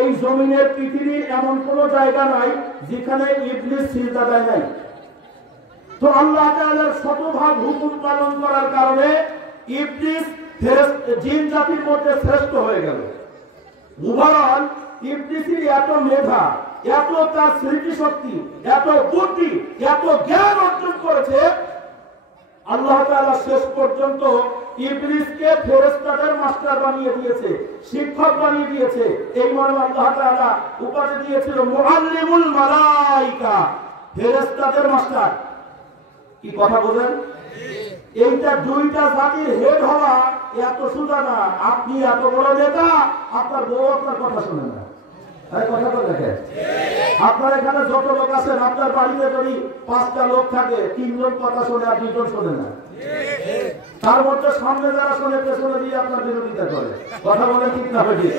এই জমিনের পৃথিবীর এমন কোন জায়গা নাই যেখানে ইবলিস সিজদা দেয় নাই। তো আল্লাহ তাআলার শতভাগ হুকুম পালন করার কারণে ইবলিস জিন জাতির মধ্যে শ্রেষ্ঠ হয়ে গেল। ওভারঅল ইবলিসের এত মেধা, এত তার স্মৃতিশক্তি, এত বুদ্ধি, এত জ্ঞান অর্জন করেছে, আল্লাহ তাআলা শেষ পর্যন্ত ইবলিসকে ফেরেশতাদের মাস্টার বানিয়ে দিয়েছে, শিক্ষক বানিয়ে দিয়েছে। এই মর্মে আল্লাহ তাআলা উপাধি দিয়েছিল মুআল্লিমুল মালায়েকা, ফেরেশতাদের মাস্টার। কি কথা বলেন? এইটা 2টা জাতির হেড হওয়া এত সোজা না। আপনি এত বড় নেতা, আপনার বউ আপনার কথা শুনে না। কথা তো দেখেন, আপনার এখানে যত লোক আছেন, আপনার বাড়িতে যদি 5টা লোক থাকে, 3 জন কথা শোনে আর 2 জন শোনে না। তার মধ্যে সামনে যারা শোনে, পেছনে দিয়ে আপনার বিরোধিতা করে। কথা বলে ঠিক না? ঠিক।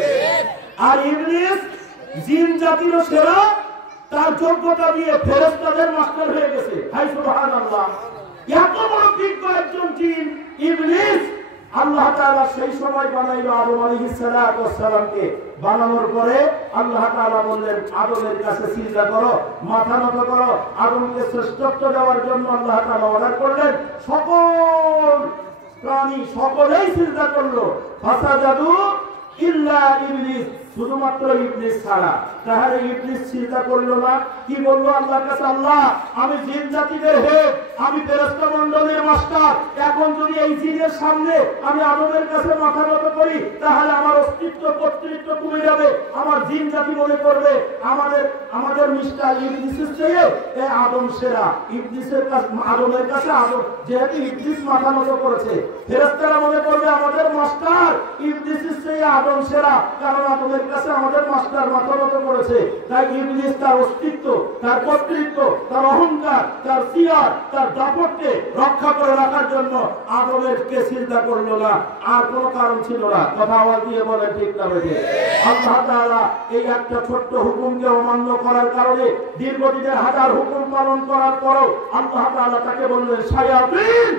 আর ইবলিস জিন জাতিরও সেরা, তার যোগ্যতা দিয়ে ফেরেশতাদের মাস্টার হয়ে গেছে। হাই সুবহানাল্লাহ। এত বড় বিজ্ঞ একজন জিন ইবলিস, আল্লাহ তাআলা সেই সময় বানাইলো আদম আলাইহিস সালাতু ওয়াস সালামকে। বানানোর পরে আল্লাহ তাআলা বললেন আদমের কাছে সিজদা করো, মাথা নত করো। আদমকে শ্রেষ্ঠত্ব দেওয়ার জন্য আল্লাহ তাআলা অর্ডার করলেন। সকল প্রাণী সকলেই সিজদা করলো। ফাসাজাদু ইল্লা ইবলিস, শুধুমাত্র ইবলিস ছাড়া। তাহলে ইবলিস চিন্তা করলো না, কি বললো আল্লাহর কাছে, আল্লাহ আমি জিন জাতিদের হেড, আমি ফেরেশতা মণ্ডলীর মাস্টার, এখন যদি এই জিনের সামনে আমি আদমের কাছে মাথা নত করি তাহলে আমার অস্তিত্ব কর্তৃত্ব কমে যাবে। আমার জিন জাতি মনে করবে আমাদের মিস্টার ইবলিসের চেয়ে এই আদম সেরা। ইবলিসের কাছে আদমের কাছে আদম, যেহেতু ইবলিস মাথা নত করেছে, ফেরেশতারা মনে করবে আমাদের মাস্টার ইবলিসের চেয়ে আদম সেরা, কারণ আদমের কাছে আমাদের মাস্টার মাথা নত করেছে। তাই ইবলিস তার অস্তিত্ব, তার কর্তৃত্ব, তার অহংকার, তার সিয়ার, তার দাপটকে রক্ষা করে রাখার জন্য আদমেরকে চিন্তা করলো না। আর কোনো কারণ ছিল না। কথা আওয়াজ দিয়ে বলে ঠিক না বেঠিক? আল্লাহ তাআলা এই একটা ছোট্ট হুকুমকে অমান্য করার কারণে দীর্ঘদিনের হাজার হুকুম পালন করার পরও আল্লাহ তাআলা তাকে বললেন, শায়াতিন,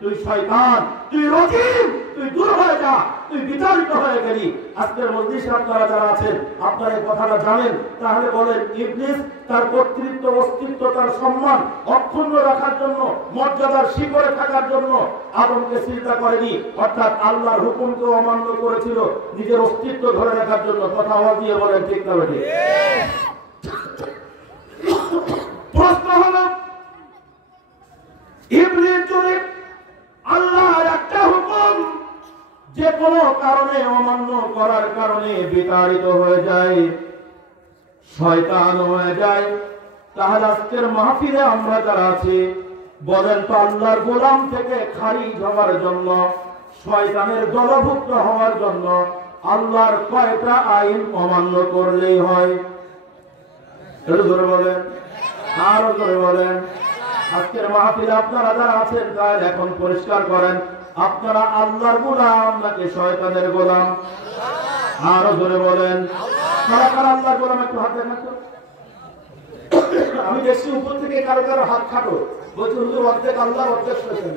তুই শয়তান, তুই রজিম, তুই দূর হয়ে যা, তুই বিতাড়িত হয়ে গেলি। আজকের মজলিসে আপনারা যারা আছেন আপনারা এই কথাটা জানেন, তাহলে বলেন ইবলিস তার কর্তৃত্ব, অস্তিত্ব, তার সম্মান অক্ষুণ্ণ রাখার জন্য, মর্যাদার শিখরে থাকার জন্য আদমকে চিন্তা করেনি, অর্থাৎ আল্লাহর হুকুমকে অমান্য করেছিল নিজের অস্তিত্ব ধরে রাখার জন্য। কথা আওয়াজ দিয়ে বলেন ঠিক না বেঠিক? প্রশ্ন হলো, ইবলিস যদি আল্লাহর একটা হুকুম যে কোনো কারণে অমান্য করার কারণে বিতাড়িত হয়ে যায়, শয়তান হয়ে যায়, তাহলে আজকের মাহফিলে আমরা যারা আছি বলেন তো আল্লাহর গোলাম থেকে খারিজ হওয়ার জন্য, শয়তানের দলভুক্ত হওয়ার জন্য আল্লাহর কয়টা আইন অমান্য করলেই হয়? একটু জোরে বলেন, আরো জোরে বলেন। আজকের মাহফিলে আপনারা যারা আছেন তাই এখন পরিষ্কার করেন, আপনারা আল্লাহর গোলাম নাকি শয়তানের গোলাম? আরো জোরে বলেন, কারা কারা আল্লাহর গোলাম? একটু হাত দেখান তো। আমি দেখছি উপর থেকে কারো কারো হাত খাটো, বলছে হুজুর অর্ধেক আল্লাহ অর্ধেক শয়তান।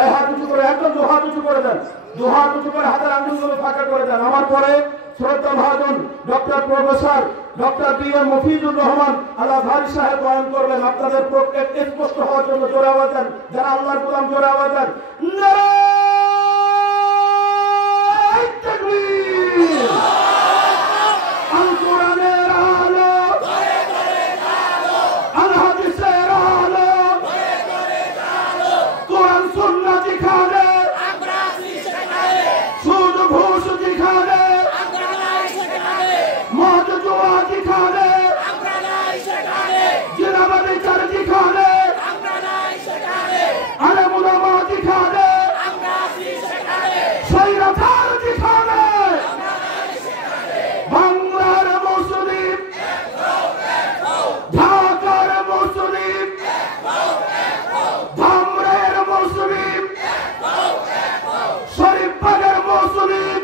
এই হাত উঁচু করে, একদম দু হাত উঁচু করে দেন, দু হাত উঁচু করে হাতের আঙ্গুলগুলো ফাঁকা করে দেন। আমার পরে শ্রদ্ধা ভাজন doctor professor doctor B M. Mofizur Rahman Al-Azhari সাহেব বয়ান করবেন। আপনাদের প্রত্যেক স্পষ্ট হওয়ার জন্য জোরে আওয়াজ দেন, যারা আল্লাহর গোলাম জোরে আওয়াজ দেন। নারায়ে তাকবীর। আল কোরআনের আলো, আল হাদিসের আলো, কোরআন সুন্নাহ যেখানে, সুদ ঘুষ যেখানে, মদ জুয়া যেখানে, জিনাবাদি চার যেখানে, আলেম উলামা যেখানে, শৈরাচার যেখানে, বাংলার মুসলিম, ঢাকার মুসলিম, ধামরাইয়ের মুসলিম, শরীফবাগের মুসলিম,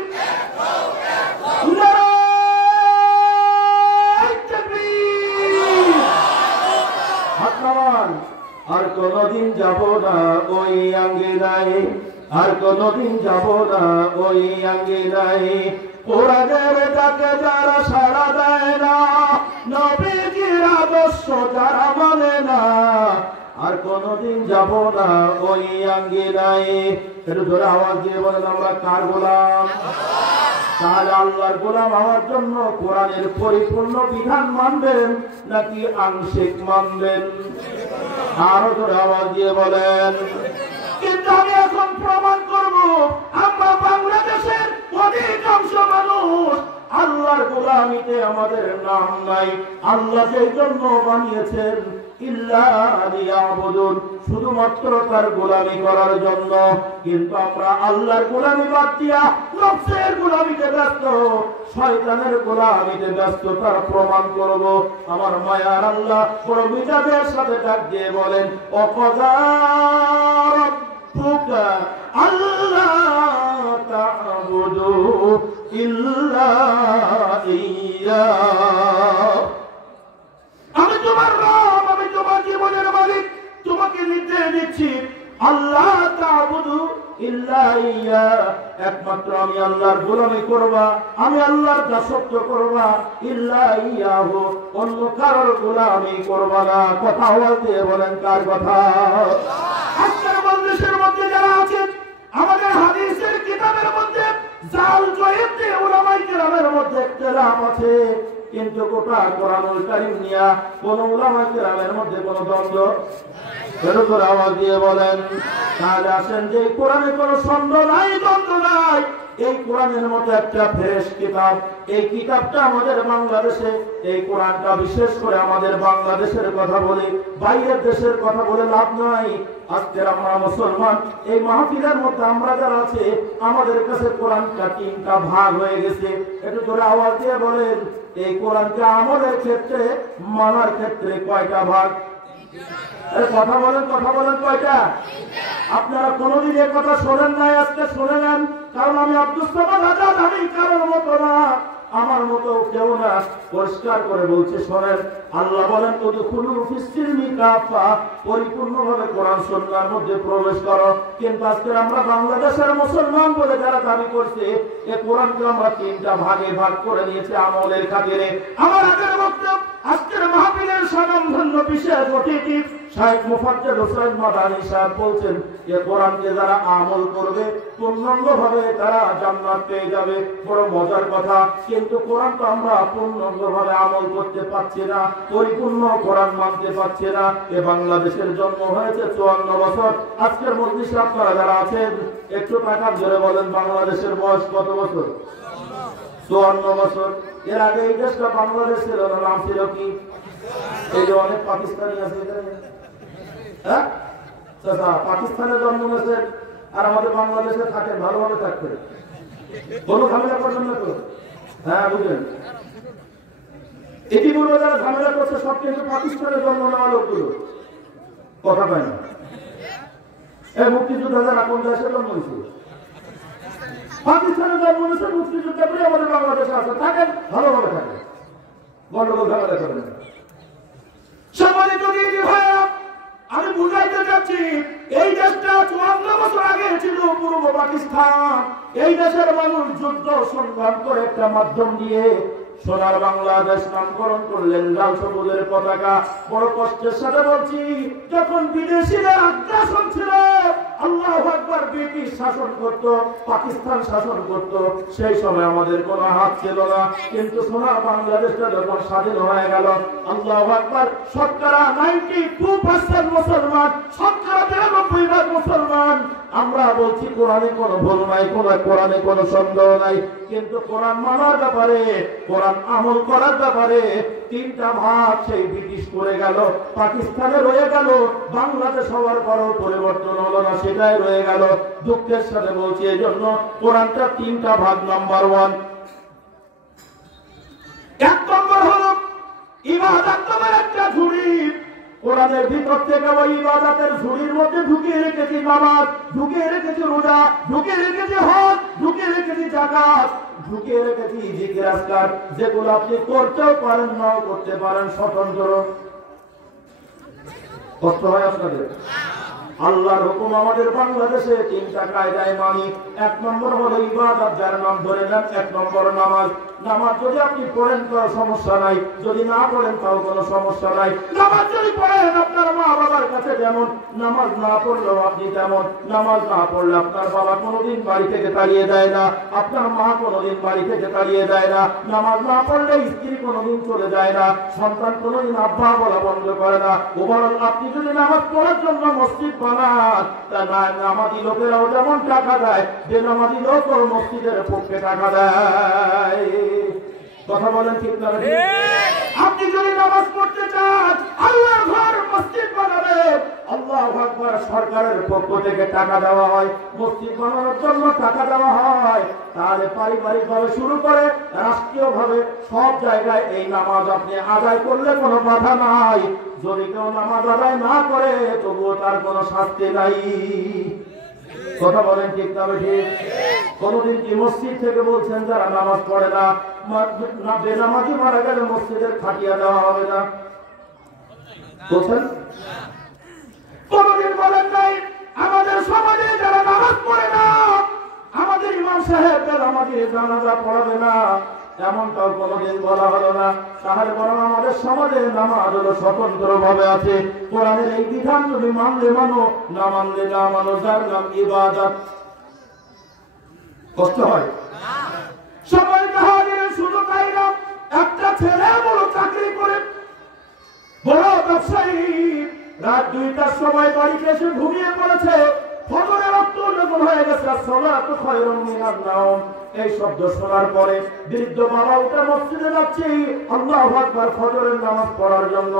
আর কোনদিন যাব না ওই আঙ্গিনায়, আর কোনদিন যাব না ওই আঙ্গিনায়। কোরআনের ডাকে যারা সাড়া দেয় না, নবীজির আদর্শ যারা মানে না, আর কোনদিন যাব না ওই আঙ্গিনায়। একটু জোরে আওয়াজ দিয়ে বলেন, আমরা কার গোলাম? তাহলে আল্লাহর গোলাম হওয়ার জন্য কোরআনের পরিপূর্ণ বিধান মানবেন নাকি আংশিক মানবেন? আরো জোরে আওয়াজ দিয়ে বলেন। কিন্তু আমি এখন প্রমাণ করব, আমরা বাংলাদেশের অধিকাংশ মানুষ আল্লাহর গোলামিতে আমাদের নাম নাই। আল্লাহ সেই জন্য বানিয়েছেন ইল্লা লিয়াবুদুন, শুধুমাত্র তার গোলামি করার জন্য। কিন্তু আমরা আল্লাহর গোলামি বাদ দিয়া নফসের গোলামিতে ব্যস্ত, শয়তানের গোলামিতে ব্যস্ত। তার প্রমাণ করব। আমার মায়ার আল্লাহ বড় মিজাজের সাথে ডাক দিয়ে বলেন, ওয়াকাযা রাব্বুকা আল্লা তা'বুদু ইল্লা ইয়্যাহু। আমি দিচ্ছি, আল্লাহ তা'বুদু ইল্লা ইয়্যা, একমাত্র আমি আল্লাহর গোলামি করবা, আমি আল্লাহর দাসত্ব করবা, ইল্লা ইয়্যাহু, অন্য কারোর গোলামি করবা না। কথা আওয়াজ দিয়ে বলেন, কার কথা? আজকের বাংলাদেশের মধ্যে যারা আছেন, আমাদের হাদিসের কিতাবের মধ্যে জাল জয়েতে উলামায়ে কেরামের মধ্যে ইখতিলাফ আছে, কিন্তু গোটা কোরআনুল কারীম নিয়া কোন উলামায়ে কেরামের মধ্যে কোন দ্বন্দ্ব। এরপর আওয়াজ দিয়ে বলেন, তাহলে আসেন যে কোরআনে কোনো সন্দেহ নাই, দ্বন্দ্ব নাই। এই কোরআনের মতো একটা ফ্রেশ কিতাব, এই কিতাবটা আমাদের বাংলাদেশে, এই কোরআনটা বিশেষ করে আমাদের বাংলাদেশের কথা বলে, বাইরের দেশের কথা বলে লাভ নাই। আজকে আমরা মুসলমান, এই মাহফিলের মধ্যে আমরা যারা আছে, আমাদের কাছে কোরআনটা তিনটা ভাগ হয়ে গেছে। একটু করে আওয়াজ দিয়ে বলেন, এই কোরআনকে আমলের ক্ষেত্রে, মানার ক্ষেত্রে কয়টা ভাগ? কথা বলেন, কথা বলেন, কয়টা? আপনারা কোনদিন এ কথা শোনেন নাই, আজকে শুনে নেন। কারণ আমি আব্দুস সামাদ আজাদ, আমি কারোর মতো না, আমার মতো কেউ না। পরিষ্কার করে বলছে, শোনেন। আল্লাহ বলেন, উদখুলু ফিস-সিলমি কাফা, পরিপূর্ণভাবে কোরআন সুন্নাহর মধ্যে প্রবেশ করো। কিন্তু আজকে আমরা বাংলাদেশের মুসলমান বলে যারা দাবি করছে, এই কোরআনকে আমরা তিনটা ভাগে ভাগ করে নিয়েছি আমলের খাতিরে। আমার আগের বক্তব্য, আজকের মাহফিলের স্বনামধন্য বিশেষ অতিথি শাইখ মুফাজ্জল হোসেন মাদানী সাহেব বলছেন, এই কোরআনকে যারা আমল করবে পূর্ণাঙ্গভাবে তারা জান্নাত পেয়ে যাবে। বড় মজার কথা, কিন্তু কোরআন তো আমরা পূর্ণাঙ্গভাবে আমল করতে পারছি না, পরিপূর্ণ কোরআন মানতে পারছি না। এ বাংলাদেশের জন্ম হয়েছে 54 বছর। আজকের মজলিসে আপনারা যারা আছেন, একটু টাকা ধরে বলেন, বাংলাদেশের বয়স কত বছর? 54 বছর। এর আগে এই দেশটা বাংলাদেশ ছিল না, নাম ছিল কি? এই যে অনেক পাকিস্তানি আছে এখানে, হ্যাঁ, পাকিস্তানে জন্ম নিয়েছেন আর আমাদের বাংলাদেশে থাকেন, ভালোভাবে থাকতেন, কোনো ঝামেলা করছেন না তো? হ্যাঁ, বুঝলেন। ইতিপূর্বে যারা ঝামেলা করছে সব কিন্তু পাকিস্তানে জন্ম নেওয়া লোকগুলো, কথা পায় না। এই মুক্তিযোদ্ধা যারা কোন দেশে জন্ম হয়েছে? পাকিস্তানে জন্ম নিয়েছে, মুক্তিযোদ্ধা করে আমাদের বাংলাদেশে আছে, থাকেন, ভালোভাবে থাকেন, গন্ডগোল ঝামেলা করেন না। সম্মানিত দিদি ভাইরা, আমি বুঝাইতে চাচ্ছি, এই দেশটা 54 বছর আগে ছিল পূর্ব পাকিস্তান। এই দেশের মানুষ যুদ্ধ সংগ্রাম করে একটা মাধ্যম দিয়ে সোনার বাংলাদেশ নামকরণ করলেন, লাল সবুজের পতাকা। বড় কষ্টের সাথে বলছি, যখন বিদেশিদের আগ্রাসন ছিল, আল্লাহু আকবার, ব্রিটিশ শাসন করত, পাকিস্তান শাসন করত, সেই সময় আমাদের কোনো হাত ছিল না। কিন্তু সোনার বাংলাদেশটা যখন স্বাধীন হয়ে গেল, আল্লাহু আকবার, শতকরা 92% মুসলমান, শতকরা 93% মুসলমান। আমরা বলছি কোরআনে কোনো ভুল নাই, কোরআনে কোনো সন্দেহ নাই, কিন্তু কোরআন মানার ব্যাপারে, কোরআন আমল করার ব্যাপারে তিনটা ভাগ সেই ব্রিটিশ করে গেল, পাকিস্তানে রয়ে গেল, বাংলাদেশ হওয়ার পরও পরিবর্তন হলো না, সেটাই রয়ে গেল। দুঃখের সাথে বলছি, এই জন্য কোরআনটা তিনটা ভাগ। নাম্বার 1, এক নম্বর হলো ইবাদত নামের একটা ঝুড়ি। কোরআনের ভিতর থেকে ওই ইবাদতের ঝুড়ির মধ্যে ঢুকিয়ে রেখেছি নামাজ, ঢুকিয়ে রেখেছি রোজা, ঢুকিয়ে রেখেছি হজ, ঢুকিয়ে রেখেছি যাকাত, ঢুকিয়ে রেখেছি জিকির আজকার, যেগুলো আপনি করতেও পারেন, নাও করতে পারেন, স্বতন্ত্র। কষ্ট হয় আপনাদের? আল্লাহর হুকুম আমাদের বাংলাদেশে তিনটা কায়দায় মানি। এক নম্বর হলো ইবাদত, যার নাম ধরে নেন, 1 নম্বর নামাজ। নামাজ যদি আপনি পড়েন তো সমস্যা নাই, যদি না পড়েন তাও কোনো সমস্যা নাই। নামাজ যদি পড়েন, আপনার মা বাবার কাছে যেমন, নামাজ না পড়লেও আপনি তেমন। নামাজ না পড়লে আপনার বাবা কোনোদিন বাড়ি থেকে তাড়িয়ে দেয় না, আপনার মা কোনোদিন বাড়ি থেকে তাড়িয়ে দেয় না। নামাজ না পড়লে স্ত্রী কোনোদিন চলে যায় না, সন্তান কোনোদিন আব্বা বলা বন্ধ করে না। ওভারঅল আপনি যদি নামাজ পড়ার জন্য মসজিদ বানান, তা নামাজি লোকেরাও যেমন টাকা দেয়, বেনামাজি লোকও মসজিদের পক্ষে টাকা দেয়। কথা বলেন, ঠিক না? আপনি যদি নামাজ পড়তে চান, আল্লাহর ঘর মসজিদ বানাবে, আল্লাহু আকবার, সরকারের পক্ষ থেকে টাকা দেওয়া হয়, মসজিদ বানানোর জন্য টাকা দেওয়া হয়, তাহলে পারিবারিকভাবে শুরু করে রাষ্ট্রীয়ভাবে সব জায়গায় এই নামাজ আপনি আদায় করলে কোনো বাধা নাই। যদি কেউ নামাজ আদায় না করে, তবুও তার কোনো শাস্তি নাই। কথা বলেন, ঠিক না? ঠিক। কোনদিন কি মসজিদ থেকে বলছেন যারা নামাজ পড়ে না, বেনামাজি মারা গেলে মসজিদের খাটিয়া দেওয়া হবে না? বলছেন? কোনদিন বলেন নাই নামাজে জানাজা পড়াবে না, এমনটাও কোনোদিন বলা হলো না। তাহলে বরং আমাদের সমাজে নামাজ হলো স্বতন্ত্র ভাবে আছে। কোরআনের এই বিধান তুমি মানলে মানো, না মানলে না মানো, যার নাম ইবাদত। কষ্ট হয় সবাই হাজিরের শুধু তাই না, একটা ছেলে বড় চাকরি করে, বড় ব্যবসায়ী, রাত 2টার সময় বাড়িতে এসে ঘুমিয়ে পড়েছে। ফজরের ওয়াক্ত যখন হয়ে গেছে, সালাতু খায়রুম মিনান নাওম, এই শব্দ শোনার পরে বৃদ্ধ বাবা উঠে মসজিদে যাচ্ছে আল্লাহু আকবার ফজরের নামাজ পড়ার জন্য।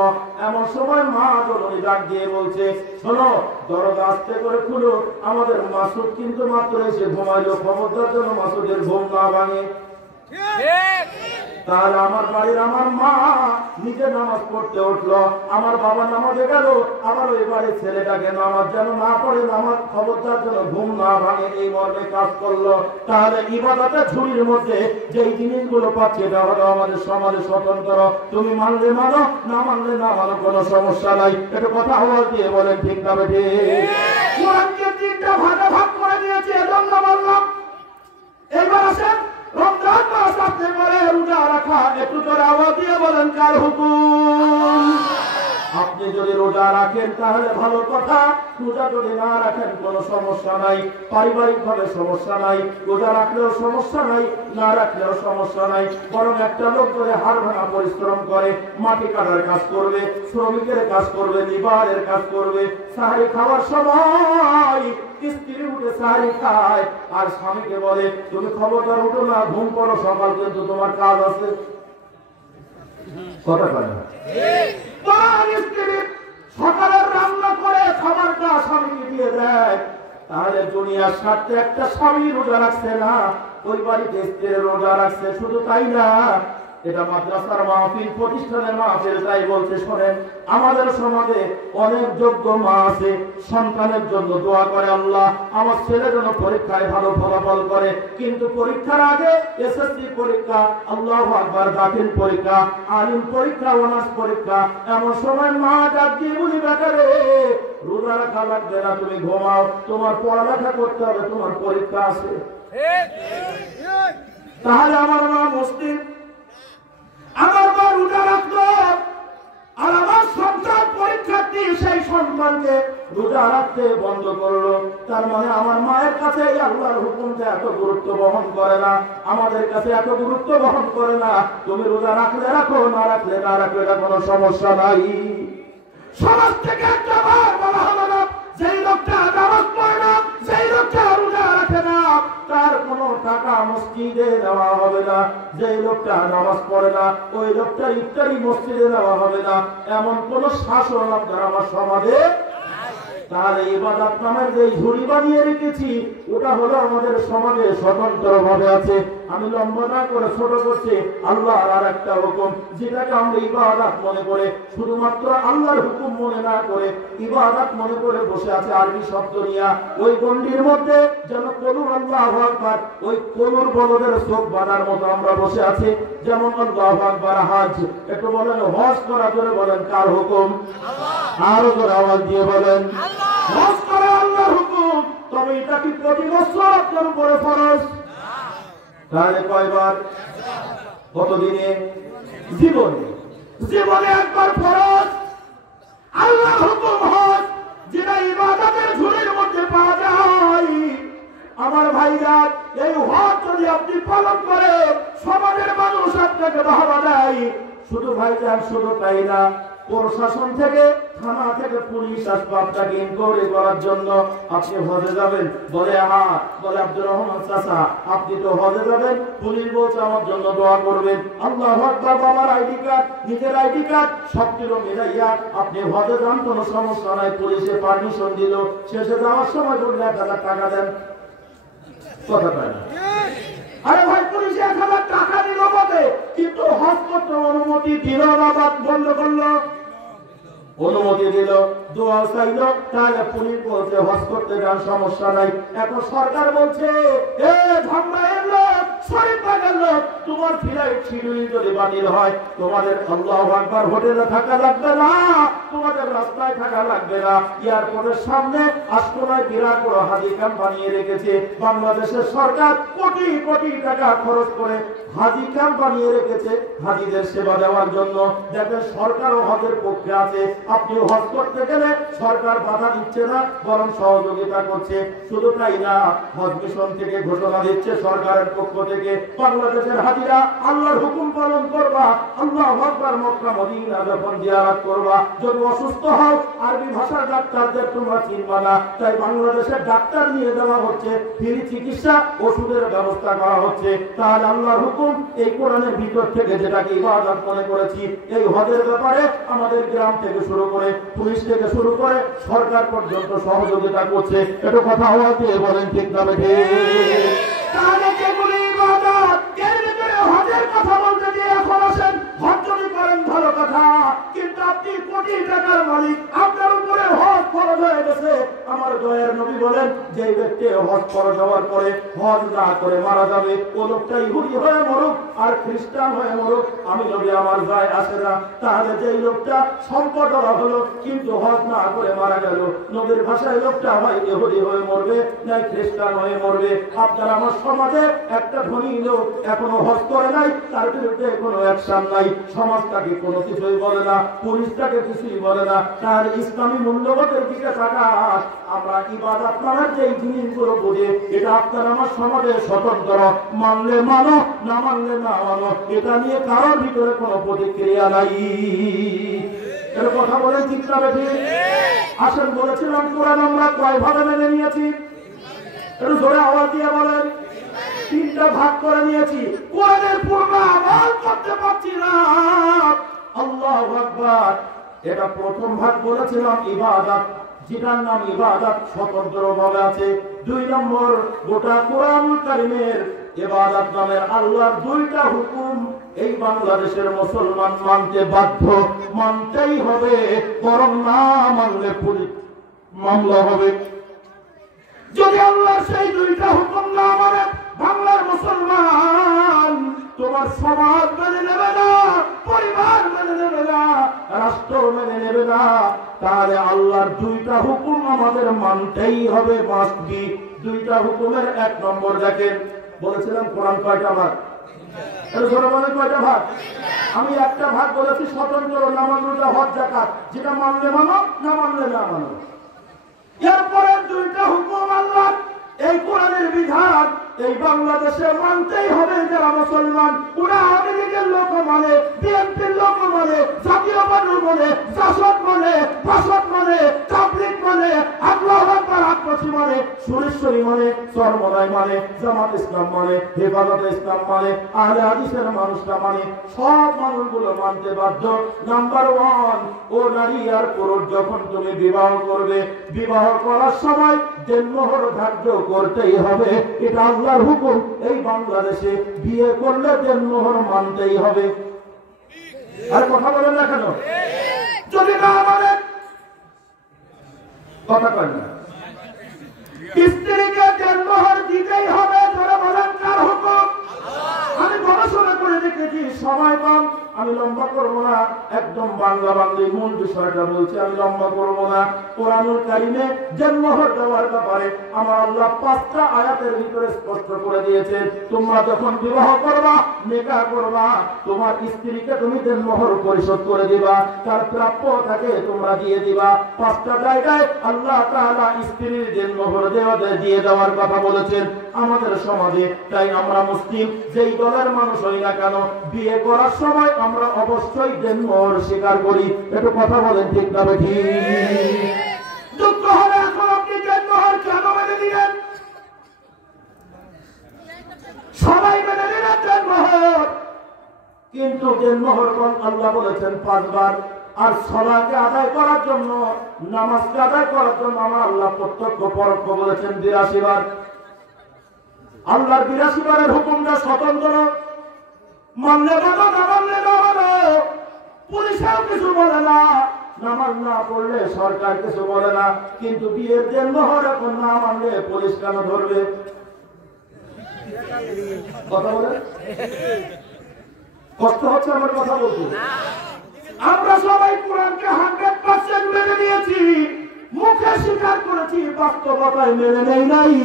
এমন সময় মা জননী ডাক দিয়ে বলছে, শোনো, দরজা আস্তে করে খুলো, আমাদের মাসুদ কিন্তু মাত্র এসে ঘুমাইলো, খবরদার যেন মাসুদের ঘুম না ভাঙে। তাহলে আমার বাড়ির আমার মা নিজে নামাজ পড়তে উঠলো, আমার বাবা নামাজে গেল, আমার ওই বাড়ির ছেলেটাকে নামাজ যেন না পড়ে, নামাজ খবরদার যেন ঘুম না ভাঙে, এই মর্মে কাজ করলো। তাহলে ইবাদতের ঝুড়ির মধ্যে যেই জিনিসগুলো পাচ্ছে এটা হলো আমাদের সমাজে স্বতন্ত্র। তুমি মানলে মানো, না মানলে না মানো, কোনো সমস্যা নাই। এটা কথা আওয়াজ দিয়ে বলেন, ঠিক না বেঠিক? কোরআনকে 3টা ভাগে ভাগ করে দিয়েছে, এজন্য বললাম। এবার আসেন রমজান মাস আপনি পরে রোজা রাখা, একটু করে আওয়াজ দিয়ে বলেন কার হুকুম? আপনি যদি রোজা রাখেন তাহলে ভালো কথা, রোজা যদি না রাখেন কোনো সমস্যা নাই, পারিবারিক ভাবে সমস্যা নাই, রোজা রাখলেও সমস্যা নাই, না রাখলেও সমস্যা নাই। বরং একটা লোক করে হাড় ভাঙা পরিশ্রম করে, মাটি কাটার কাজ করবে, শ্রমিকের কাজ করবে, লিবারের কাজ করবে, সাহারি খাওয়ার সময় স্ত্রী উঠে সাহারি খায় আর স্বামীকে বলে, তুমি খবরদার উঠো না, ঘুম পড়ো, সকাল কিন্তু তোমার কাজ আছে। কথা কয় না? সকালের রান্না করে খাবারটা স্বামীকে দিয়ে দেয়। তাহলে দুনিয়ার স্বার্থে একটা স্বামী রোজা রাখছে না, ওই বাড়িতে স্ত্রীর রোজা রাখছে। শুধু তাই না, এটা মাদ্রাসার মাহফিল, প্রতিষ্ঠানের মাহফিল, তাই বলতে শোনেন, আমাদের সমাজে অনেক যোগ্য মা আছে, সন্তানের জন্য দোয়া করে, আল্লাহ আমার ছেলে যেন পরীক্ষায় ভালো ফলাফল করে। কিন্তু পরীক্ষার আগে এসএসসি পরীক্ষা, আল্লাহু আকবার, দাখিল পরীক্ষা, আলিম পরীক্ষা, অনার্স পরীক্ষা, এমন সময় মা ডাক দিয়ে বলি, বেটারে রোজা রাখা লাগবে না, তুমি ঘুমাও, তোমার পড়ালেখা করতে হবে, তোমার পরীক্ষা আছে। তাহলে আমার মা মুসলিম, আমার মা রোজা রাখলো, আর আমার সন্তান পরীক্ষার্থী, সেই সন্তানকে রোজা রাখতে বন্ধ করলো। তার মানে আমার মায়ের কাছে আল্লাহর হুকুমটা এত গুরুত্ব বহন করে না, আমাদের কাছে এত গুরুত্ব বহন করে না। তুমি রোজা রাখলে রাখো, না রাখলে না রাখলে, এটা কোনো সমস্যা নাই। সমাজ থেকে একটা বার বলা হলো না, যেই লোকটা নামাজ পড়ে না, যেই লোকটা রোজা রাখে না, তার কোনো টাকা মসজিদে দেওয়া হবে না। যেই লোকটা নামাজ পড়ে না, ওই লোকটার ইফতারি মসজিদে দেওয়া হবে না, এমন কোন শাসন আপনার আমার সমাজে। তাহলে ইবাদত নামের যে ঝুড়ি বানিয়ে রেখেছি, ওটা হলো আমাদের সমাজে স্বতন্ত্র ভাবে আছে। আমি লম্বা না করে ছোট করছি, আল্লাহর আর একটা হুকুম, যেটাকে আমরা ইবাদত মনে করে, শুধুমাত্র আল্লাহর হুকুম মনে না করে ইবাদত মনে করে বসে আছে আরবি শব্দ নিয়া। ওই গণ্ডির মধ্যে যেন কলুর আল্লাহু আকবার, ওই কলুর বলদের চোখ বাঁধার মতো আমরা বসে আছি। যেমন আল্লাহু আকবার, হাজ, একটু বলেন হজ করা, ধরে বলেন কার হুকুম? আরো করে আওয়াজ দিয়ে বলেন, হজ করা আল্লাহর হুকুম। তবে এটা কি প্রতি বছর আপনার উপরে ফরজ? তাহলে কয়বার? কতদিনে? জীবনে, জীবনে একবার ফরজ। আল্লাহর হুকুম হজ, যেটা ইবাদতের ঝুড়ির মধ্যে পাওয়া যায়। আমার ভাইরা, এই হজ যদি আপনি পালন করেন, সমাজের মানুষ আপনাকে বাহবা দেয়। শুধু ভাইজান, শুধু তাই না, প্রশাসন থেকে, থানা থেকে পুলিশ আসবে আপনাকে ইনকোয়ারি করার জন্য। আপনি হজে যাবেন, বলে বলে আব্দুর রহমান চাচা, আপনি তো হজে যাবেন, পুলিশ বলছে আমার জন্য দোয়া করবেন। আল্লাহু আকবার, বাবার আইডি কার্ড, নিজের আইডি কার্ড, সবগুলো মিলাইয়া আপনি হজে যান, কোনো সমস্যা নাই। পুলিশে পারমিশন দিল, শেষে যাওয়ার সময় বললে 1000 টাকা দেন। কথা পায় না? আরে ভাই, পুলিশে 1000 টাকা দিল বলে, কিন্তু হজ করতে অনুমতি দিল না, বন্ধ করলো। অনুমতি দিল, দোয়া চাইল, তাহলে পুলিশ বলছে হজ করতে যান, সমস্যা নাই। এখন সরকার বলছে, এ ধামরাইয়ের লোক, শরীফবাগের লোক, তোমার ফ্লাইট শিডিউল যদি বাতিল হয়, তোমাদের আল্লাহু আকবার হোটেলে থাকা লাগবে না, তোমাদের রাস্তায় থাকা লাগবে না। এয়ারপোর্টের সামনে আশকোনায় বিরাট বড় হাজি ক্যাম্প বানিয়ে রেখেছে বাংলাদেশের সরকার, কোটি কোটি টাকা খরচ করে হাজি ক্যাম্প বানিয়ে রেখেছে হাজিদের সেবা দেওয়ার জন্য। দেখেন সরকারও হজের পক্ষে আছে, আপনি হজ করতে গেলে সরকার বাধা দিচ্ছে না, বরং সহযোগিতা করছে। শুধু তাই না, হজ মিশন থেকে ঘোষণা দিচ্ছে সরকারের পক্ষ থেকে, বাংলাদেশের হাজিরা আল্লাহর হুকুম পালন করবা, আল্লাহু আকবার, মক্কা মদিনা যখন জিয়ারত করবা, যদি অসুস্থ হও আরবি ভাষার ডাক্তারদের তোমরা চিনবা না, তাই বাংলাদেশের ডাক্তার নিয়ে যাওয়া হচ্ছে, ফ্রি চিকিৎসা ওষুধের ব্যবস্থা করা হচ্ছে। তাহলে আল্লাহর হুকুম এই কোরআনের ভিতর থেকে যেটাকে ইবাদত মনে করেছি, এই হজের ব্যাপারে আমাদের গ্রাম থেকে শুরু করে পুলিশ থেকে শুরু করে সরকার পর্যন্ত সহযোগিতা করছে। এটা কথা আওয়াজ দিয়ে বলেন ঠিক না বেঠিক? তাহলে যেগুলো ইবাদত, এর ভিতরে হজের কথা বলতে গিয়ে এখন আসেন, হজ যদি করেন ভালো কথা, কিন্তু আপনি কোটি টাকার মালিক, আপনার উপরে হজ ফরজ হয়ে গেছে। আমার দয়ার নবী বলেন, যে ব্যক্তি হজ ফরজ হওয়ার পরে হজ না করে মারা যাবে, ও লোকটা ইহুদি হয়ে মরুক আর খ্রিস্টান হয়ে মরুক, আমি নবী আমার যায় আসে না। তাহলে যেই লোকটা সম্পদ হলো কিন্তু হজ না করে মারা গেল, নবীর ভাষায় লোকটা হয় ইহুদি হয়ে মরবে না খ্রিস্টান হয়ে মরবে। আপনার আমার সমাজে একটা ধনী লোক এখনো হজ করে নাই, তার বিরুদ্ধে কোনো অ্যাকশন নাই, সমাজ তাকে কোনো কিছুই বলে না, পুলিশ তাকে কিছুই বলে না। তার ইসলামী মূল্যবোধের দিকে তাকান, আমরা ইবাদত নামের যে জিনিসগুলো বুঝি, এটা আপনার আমার সমাজে স্বতন্ত্র, মানলে মানো, না মানলে না মানো, এটা নিয়ে কারোর ভিতরে কোনো প্রতিক্রিয়া নাই। এর কথা বলে ঠিক না বেঠিক? আসেন, বলেছিলাম কোরআন আমরা কয় ভাগে মেনে নিয়েছি? একটু জোরে আওয়াজ দিয়ে বলেন। তিনটা ভাগ করে নিয়েছি, কোরআনের পূর্ণ আমল করতে পারছি না। আল্লাহু আকবার। এটা প্রথম ভাগ বলেছিলাম ইবাদত, যেটার নাম ইবাদত স্বতন্ত্র ভাবে আছে। 2 নম্বর, গোটা কোরআনুল কারীমের ইবাদত নামের আল্লাহর 2টা হুকুম এই বাংলাদেশের মুসলমান মানতে বাধ্য, মানতেই হবে, বরং না মানলে পুলিশ মামলা হবে। যদি আল্লাহ সেই 2টা হুকুম না মানে, বাংলার মুসলমান তোমার সমাজ মেনে নেবে না, পরিবার মেনে নেবে না, রাষ্ট্র মেনে নেবে না, তাহলে আল্লাহর 2টা হুকুম আমাদের মানতেই হবে, মাস্ট বি। 2টা হুকুমের 1 নম্বর দেখেন, বলেছিলাম কোরআন কয়টা ভাগ? বলে কয়টা ভাগ? আমি একটা ভাগ বলেছি স্বতন্ত্র, না মানলে হজ যাকাত, যেটা মানলে মানো, না মানলে না মানো। এরপরে 2টা হুকুম আল্লাহ, এই কোরআনের বিধান এই বাংলাদেশে মানতেই হবে। যারা মুসলমান, ওরা আওয়ামী লীগের লোক মানে, বিএনপির লোক মানে, জাতীয় পার্টি মানে, জাসদ মানে, বাসদ মানে, তাবলীগ মানে, আল্লাহু আকবার আত্মসী মানে, সুরেশ্বরী মানে, চরমনাই মানে, জামাত ইসলাম মানে, হেফাজতে ইসলাম মানে, আহলে হাদিসের মানুষরা মানে, সব মানুষগুলো মানতে বাধ্য। নাম্বার 1, ও নারী আর পুরুষ যখন তুমি বিবাহ করবে, বিবাহ করার সময় দেনমোহর ধার্য করতেই হবে, এটা আল্লাহর হুকুম। এই বাংলাদেশে বিয়ে করলে দেনমোহর মানতেই হবে। আর কথা বলেন না কেন? যদি না মানে কথা কয় না, স্ত্রীকে দেনমোহর দিতেই হবে। ধরে বলেন কার হুকুম? আমি গবেষণা করে দেখেছি, সময় কম, আমি লম্বা করবো না, একদম বাংলা বাংলি মূল বিষয়টা বলছি, আমি লম্বা করবো না। কোরআনুল কারীমে দেনমোহর দেওয়ার ব্যাপারে আমার আল্লাহ 5টা আয়াতের ভিতরে স্পষ্ট করে দিয়েছেন। তোমরা যখন বিবাহ করবা, নিকাহ করবা, তোমার স্ত্রীকে তুমি দেনমোহর পরিশোধ করে দিবা, তার প্রাপ্য থাকে তোমরা দিয়ে দিবা। 5টা জায়গায় আল্লাহ তাআলা স্ত্রীর দেনমোহর দিয়ে দেওয়ার কথা বলেছেন আমাদের সমাজে। তাই আমরা মুসলিম যেই দলের মানুষ হই না কেন, বিয়ে করার সময় আমরা অবশ্যই দেনমোহর স্বীকার করি। একটু কথা বলেন ঠিক না বেঠিক? দুঃখ হবে এখন আপনি দেনমোহর কেন মেনে নিলেন? সবাই মেনে নিলেন দেনমোহর, কিন্তু দেনমোহর আল্লাহ বলেছেন 5 বার। আর সালাতকে আদায় করার জন্য, নামাজকে আদায় করার জন্য আমার আল্লাহ প্রত্যক্ষ পরোক্ষ বলেছেন 82 বার। আল্লাহর 82 বারের হুকুমটা স্বতন্ত্র, মানলে মানো, না মানলে না মানো, পুলিশেও কিছু বলে না, নামাজ না পড়লে সরকার কিছু বলে না। কিন্তু বিয়ের দেনমোহর এখন না মানলে পুলিশ কেন ধরবে? কথা বলে কষ্ট হচ্ছে আমার কথা বলতে? আমরা সবাই কোরআনকে 100% মেনে নিয়েছি, মুখে স্বীকার করেছি, বাস্তবতায় মেনে নেই নাই।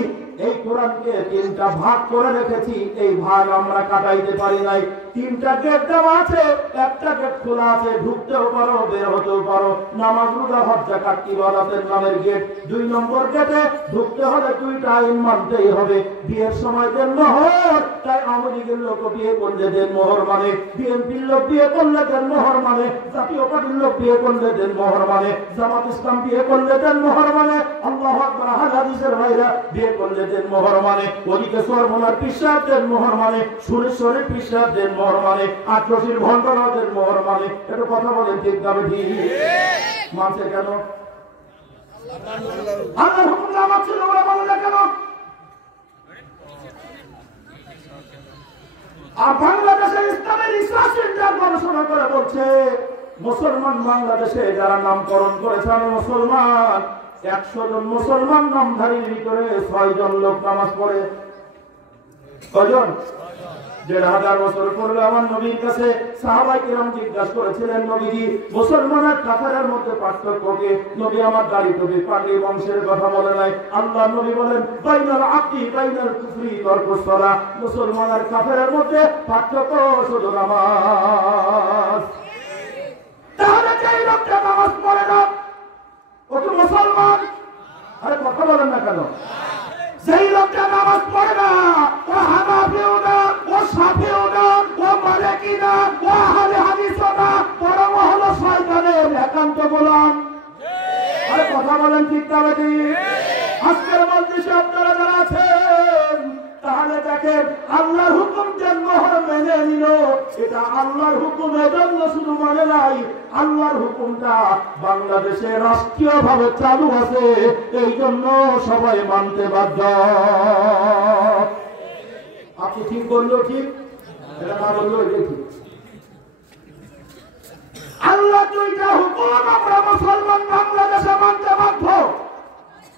এই কোরআনকে তিনটা ভাগ করে রেখেছি, এই ভাগ আমরা কাটাইতে পারি নাই। তিনটা গেট দেওয়া আছে, একটা গেট খোলা আছে, ঢুকতেও পারো বের হতেও পারো। নামাজ রোজা হজ যাকাত ইবাদতের নামের গেট। 2 নম্বর গেটে ঢুকতে হলে 2টা আইন মানতেই হবে। বিয়ের সময় দেন মোহর, তাই আওয়ামী লীগের লোক বিয়ে করলে দেন মোহর মানে, বিএনপির লোক বিয়ে করলে দেন মোহর মানে, জাতীয় পার্টির লোক বিয়ে করলে দেন মোহর মানে, জামাত ইসলাম বিয়ে করলে দেন মোহর মানে, আল্লাহু আকবার হাদিসের ভাইরা বিয়ে করলে দেন মোহর মানে, ওদিকে সরমনার পিসাব দেন মোহর মানে, সুরেশ্বরের পিসাব দেন মোহর মানে, আটরশির ভণ্ডরা দেন মোহর মানে। একটু কথা বলেন ঠিক না ঠিক? মানছে কেন? আল্লাহর হুকুম না মানছিল ওরা বলে না কেন? আর বাংলাদেশের ইসলামের রিসার্চ সেন্টার গবেষণা করে বলছে মুসলমান বাংলাদেশে যারা নামকরণ করেছে আমি মুসলমান, 100 জন মুসলমান নামধারীর ভিতরে 6 জন লোক নামাজ পড়ে। কয়জন? 1,500 বছর পূর্বে আমার নবীর কাছে সাহাবায়ে কেরাম জিজ্ঞাসা করেছিলেন, নবীজি মুসলমানের কাফেরের মধ্যে পার্থক্য কি? নবী আমার দাড়ি টুপি পাগড়ি বংশের কথা বলে নাই। আল্লাহ নবী বলেন বাইনাল আব্দি বাইনাল কুফরি তারকুস সালাহ, মুসলমানের কাফেরের মধ্যে পার্থক্য শুধু নামাজ। তাহলে যেই লোকটা নামাজ পড়ে না ও তো মুসলমান? আরে কথা বলেন না কেন? যেই লোকটা নামাজ পড়ে না ও হানাফিও না, ও শাফিও না, ও মালিকি না, ও আহলে হাদিসও না, বরং হলো শয়তানের একান্ত গোলাম। আরে কথা বলেন ঠিক না ঠিক? আজকের মজলিসে আপনারা যারা আছেন তাহলে দেখেন আল্লাহর হুকুম জন্মহর মেনে নিল, এটা আল্লাহর হুকুম এজন্য শুধু মানে নাই, আল্লাহর হুকুমটা বাংলাদেশে রাষ্ট্রীয় ভাবে চালু আছে, এই জন্য সবাই মানতে বাধ্য। আপনি ঠিক বললো ঠিক, এটা না বললো এটাই ঠিক। আল্লাহ 2টা হুকুম আমরা মুসলমান বাংলাদেশে মানতে বাধ্য।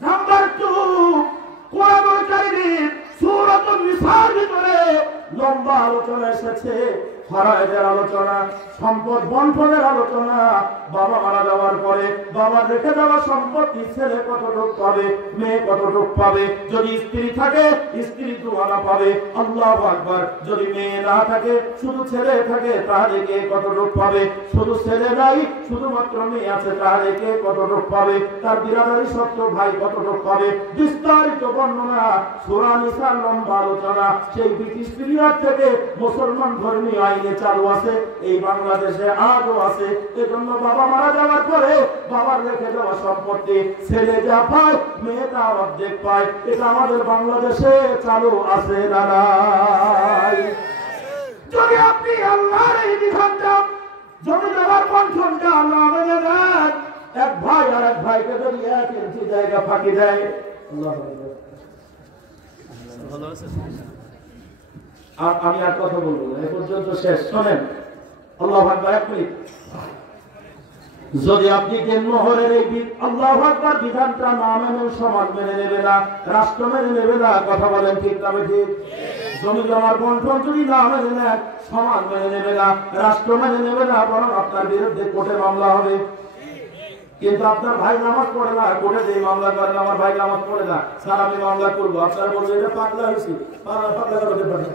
নাম্বার 2, কোরআনুল কারীম সূরাতুন নিসার ভিতরে লম্বা আলোচনা এসেছে, ফরায়েদের আলোচনা, সম্পদ বন্টনের আলোচনা। বাবা মারা যাওয়ার পরে বাবার রেখে যাওয়া সম্পত্তি ছেলে কতটুক পাবে, মেয়ে কতটুক পাবে। যদি স্ত্রী থাকে স্ত্রী 2 আনা পাবে, আল্লাহু আকবার। যদি মেয়ে না থাকে শুধু ছেলে থাকে তাহলে কে কতটুক পাবে? শুধু ছেলে নাই শুধুমাত্র মেয়ে আছে তাহলে কে কতটুক পাবে? তার বিরাদারি সত্য ভাই কতটুক পাবে? বিস্তারিত বর্ণনা সূরা নিসার লম্বা আলোচনা। সেই ব্রিটিশ পিরিয়ড থেকে মুসলমান ধর্মীয় আইনে চালু আছে, এই বাংলাদেশে আজও আছে। এজন্য বাবা মারা যাওয়ার পরে বাবার রেখে যাওয়া সম্পত্তি ছেলে যা পায় মেয়ে তা অর্ধেক পায়। এটা আমাদের বাংলাদেশে চালু আছে না নাই? যদি আপনি আল্লাহর এই বিধানটা জমি জমার বন্টনটা না মেনে নেন, এক ভাই আর এক ভাইকে যদি 1 ইঞ্চি জায়গা ফাঁকি দেয়, আমি আর কথা বলবো না, এ পর্যন্ত শেষ। শোনেন আল্লাহু আকবার, 1 মিনিট। যদি আপনি জন্মহরের এই আল্লাহু আকবার বিধানটা না মেনে সমাজ মেনে নেবে না, রাষ্ট্র মেনে নেবে না, কথা বলেন ঠিক না ঠিক? জমি জমার বন্টন যদি না মেনে নেন, সমাজ মেনে নেবে না, রাষ্ট্র মেনে নেবে না, বরং আপনার বিরুদ্ধে কোর্টে মামলা হবে। কিন্তু আপনার ভাই নামাজ পড়ে না, কোর্টে যে মামলা করেন আমার ভাই নামাজ পড়ে না, স্যার আমি মামলা করবো, আপনারা বলবেন এটা পাগলা হয়েছি, পাগলা করতে পারে।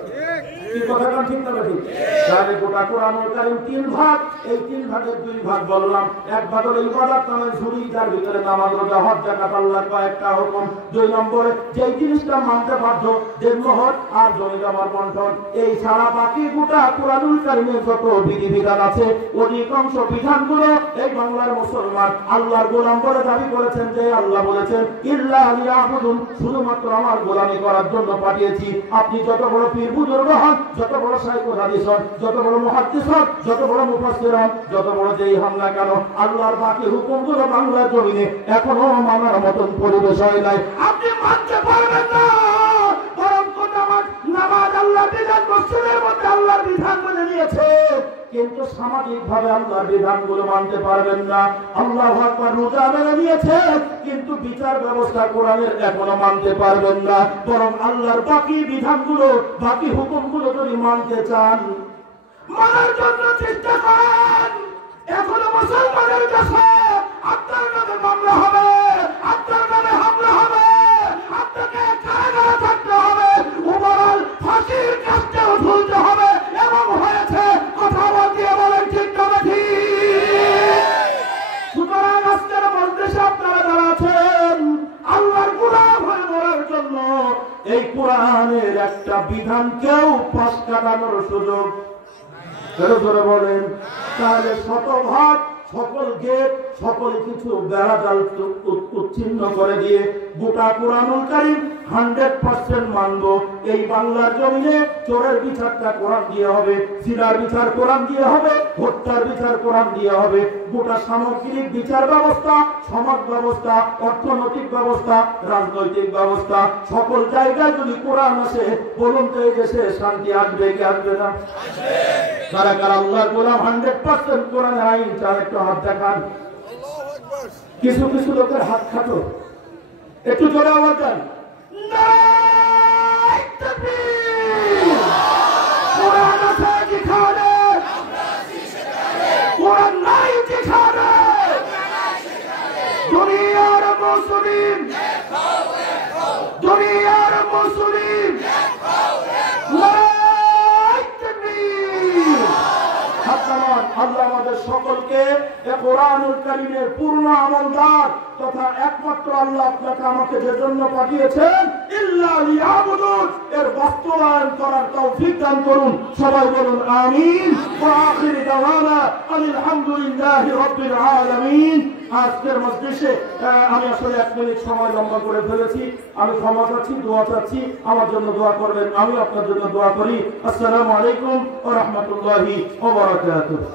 কি কথাটা ঠিক না ঠিক? তাহলে গোটা কোরআনুল কারীম 3 ভাগ, এই 3 ভাগের 2 ভাগ বললাম। 1 ভাগ হলো ইবাদত নামের ঝুড়ি, যার ভিতরে নামাজ রোজা হজ যাকাত আল্লাহর কয়েকটা হুকুম। 2 নম্বরে যেই জিনিসটা মানতে বাধ্য জন্মহর আর জমি জমার বন্টন। এই ছাড়া বাকি গোটা কোরআনুল কারীমের যত বিধিবিধান আছে অধিকাংশ বিধানগুলো এই বাংলার মুসলমান আল্লাহর গোলাম বলে দাবি করেছেন, যে আল্লাহ বলেছেন ইল্লা লিয়াবুদুন, শুধুমাত্র আমার গোলামি করার জন্য পাঠিয়েছি। আপনি যত বড় পীর বুজুর্গ হন, যত বড় শাইখুল হাদিস হন, যত বড় মুহাদ্দিস হন, যত বড় মুফাসসির হন, যত বড় যেই হন না কেন, আল্লাহর বাকি হুকুমগুলো বাংলার জমিনে এখনো মানার মতন পরিবেশ হয় নাই। আপনি মানতে পারবেন না, বরং নামাজ আল্লাহর বিধান, মসজিদের মধ্যে আল্লাহর বিধান মেনে নিয়েছে, কিন্তু সামাজিক ভাবে আল্লাহর বিধানগুলো মানতে পারবেন না। আল্লাহু আকবার রোজা মেনে নিয়েছে, কিন্তু বিচার ব্যবস্থা কোরআনের এখনো মানতে পারবেন না। বরং আল্লাহর বাকি বিধানগুলো, বাকি হুকুমগুলো যদি মানতে চান, মানার জন্য চেষ্টা করেন। এখনো মুসলমানের কাছে আপনার নামে মামলা হবে, আপনার নামে হামলা হবে, আপনাকে কারাগারে থাকতে হবে, ওভারঅল ফাঁসির কাজটাও ঝুলতে হবে এবং হয়েছে। কথা বলিয়ে বলেন ঠিক না ঠিক? সুতরাং আজকের মজলিসে আপনারা যারা আছেন আল্লাহর গোলাম হয়ে মরার জন্য এই কোরআনের একটা বিধানকেও পাশ কাটানোর সুযোগ ধরে বলেন। তাহলে শতভাগ সকল গেট সকল কিছু বেড়াজাল উচ্ছিন্ন করে দিয়ে গোটা কোরআনুল কারীম 100% মানব। এই বাংলার জমিনে চোরের বিচারটা কোরআন দিয়ে হবে, সিনার বিচার কোরআন দিয়ে হবে, হত্যার বিচার কোরআন দিয়ে হবে। গোটা সামগ্রিক বিচার ব্যবস্থা, সমাজ ব্যবস্থা, অর্থনৈতিক ব্যবস্থা, রাজনৈতিক ব্যবস্থা সকল জায়গায় যদি কোরআন আসে, বলুন তো এই দেশে শান্তি আসবে কি আসবে না? কারা কারা আল্লাহর গোলাম 100% কোরআনের আইন চান? একটু হাত দেখান। কিছু কিছু লোকের হাত খাটো, একটু জোরে আওয়াজ দেন। কোরআন আছে যেখানে, কোরআন নাই যেখানে, দুনিয়ার মুসলিম, দুনিয়ার মুসলিম আল্লাহ আমাদের সকলকে কোরআনুল কারীমের পূর্ণ আমলদার তথা একমাত্র আল্লাহ আপনাকে আমাকে যে জন্য পাঠিয়েছেন ইল্লা লিয়াবুদুন এর বাস্তবায়ন করার তৌফিক দান করুন। সবাই বলুন আমিন। ওয়া আখিরু দাওয়ানা আলহামদুলিল্লাহি রাব্বিল আলামিন। আজকের মজলিসে আমি আসলে 1 মিনিট সময় লম্বা করে ফেলেছি। আমি ক্ষমা চাচ্ছি, দোয়া চাচ্ছি, আমার জন্য দোয়া করবেন, আমি আপনার জন্য দোয়া করি। আসসালামু আলাইকুম ওয়া রাহমাতুল্লাহি ওয়া বারাকাতুহু।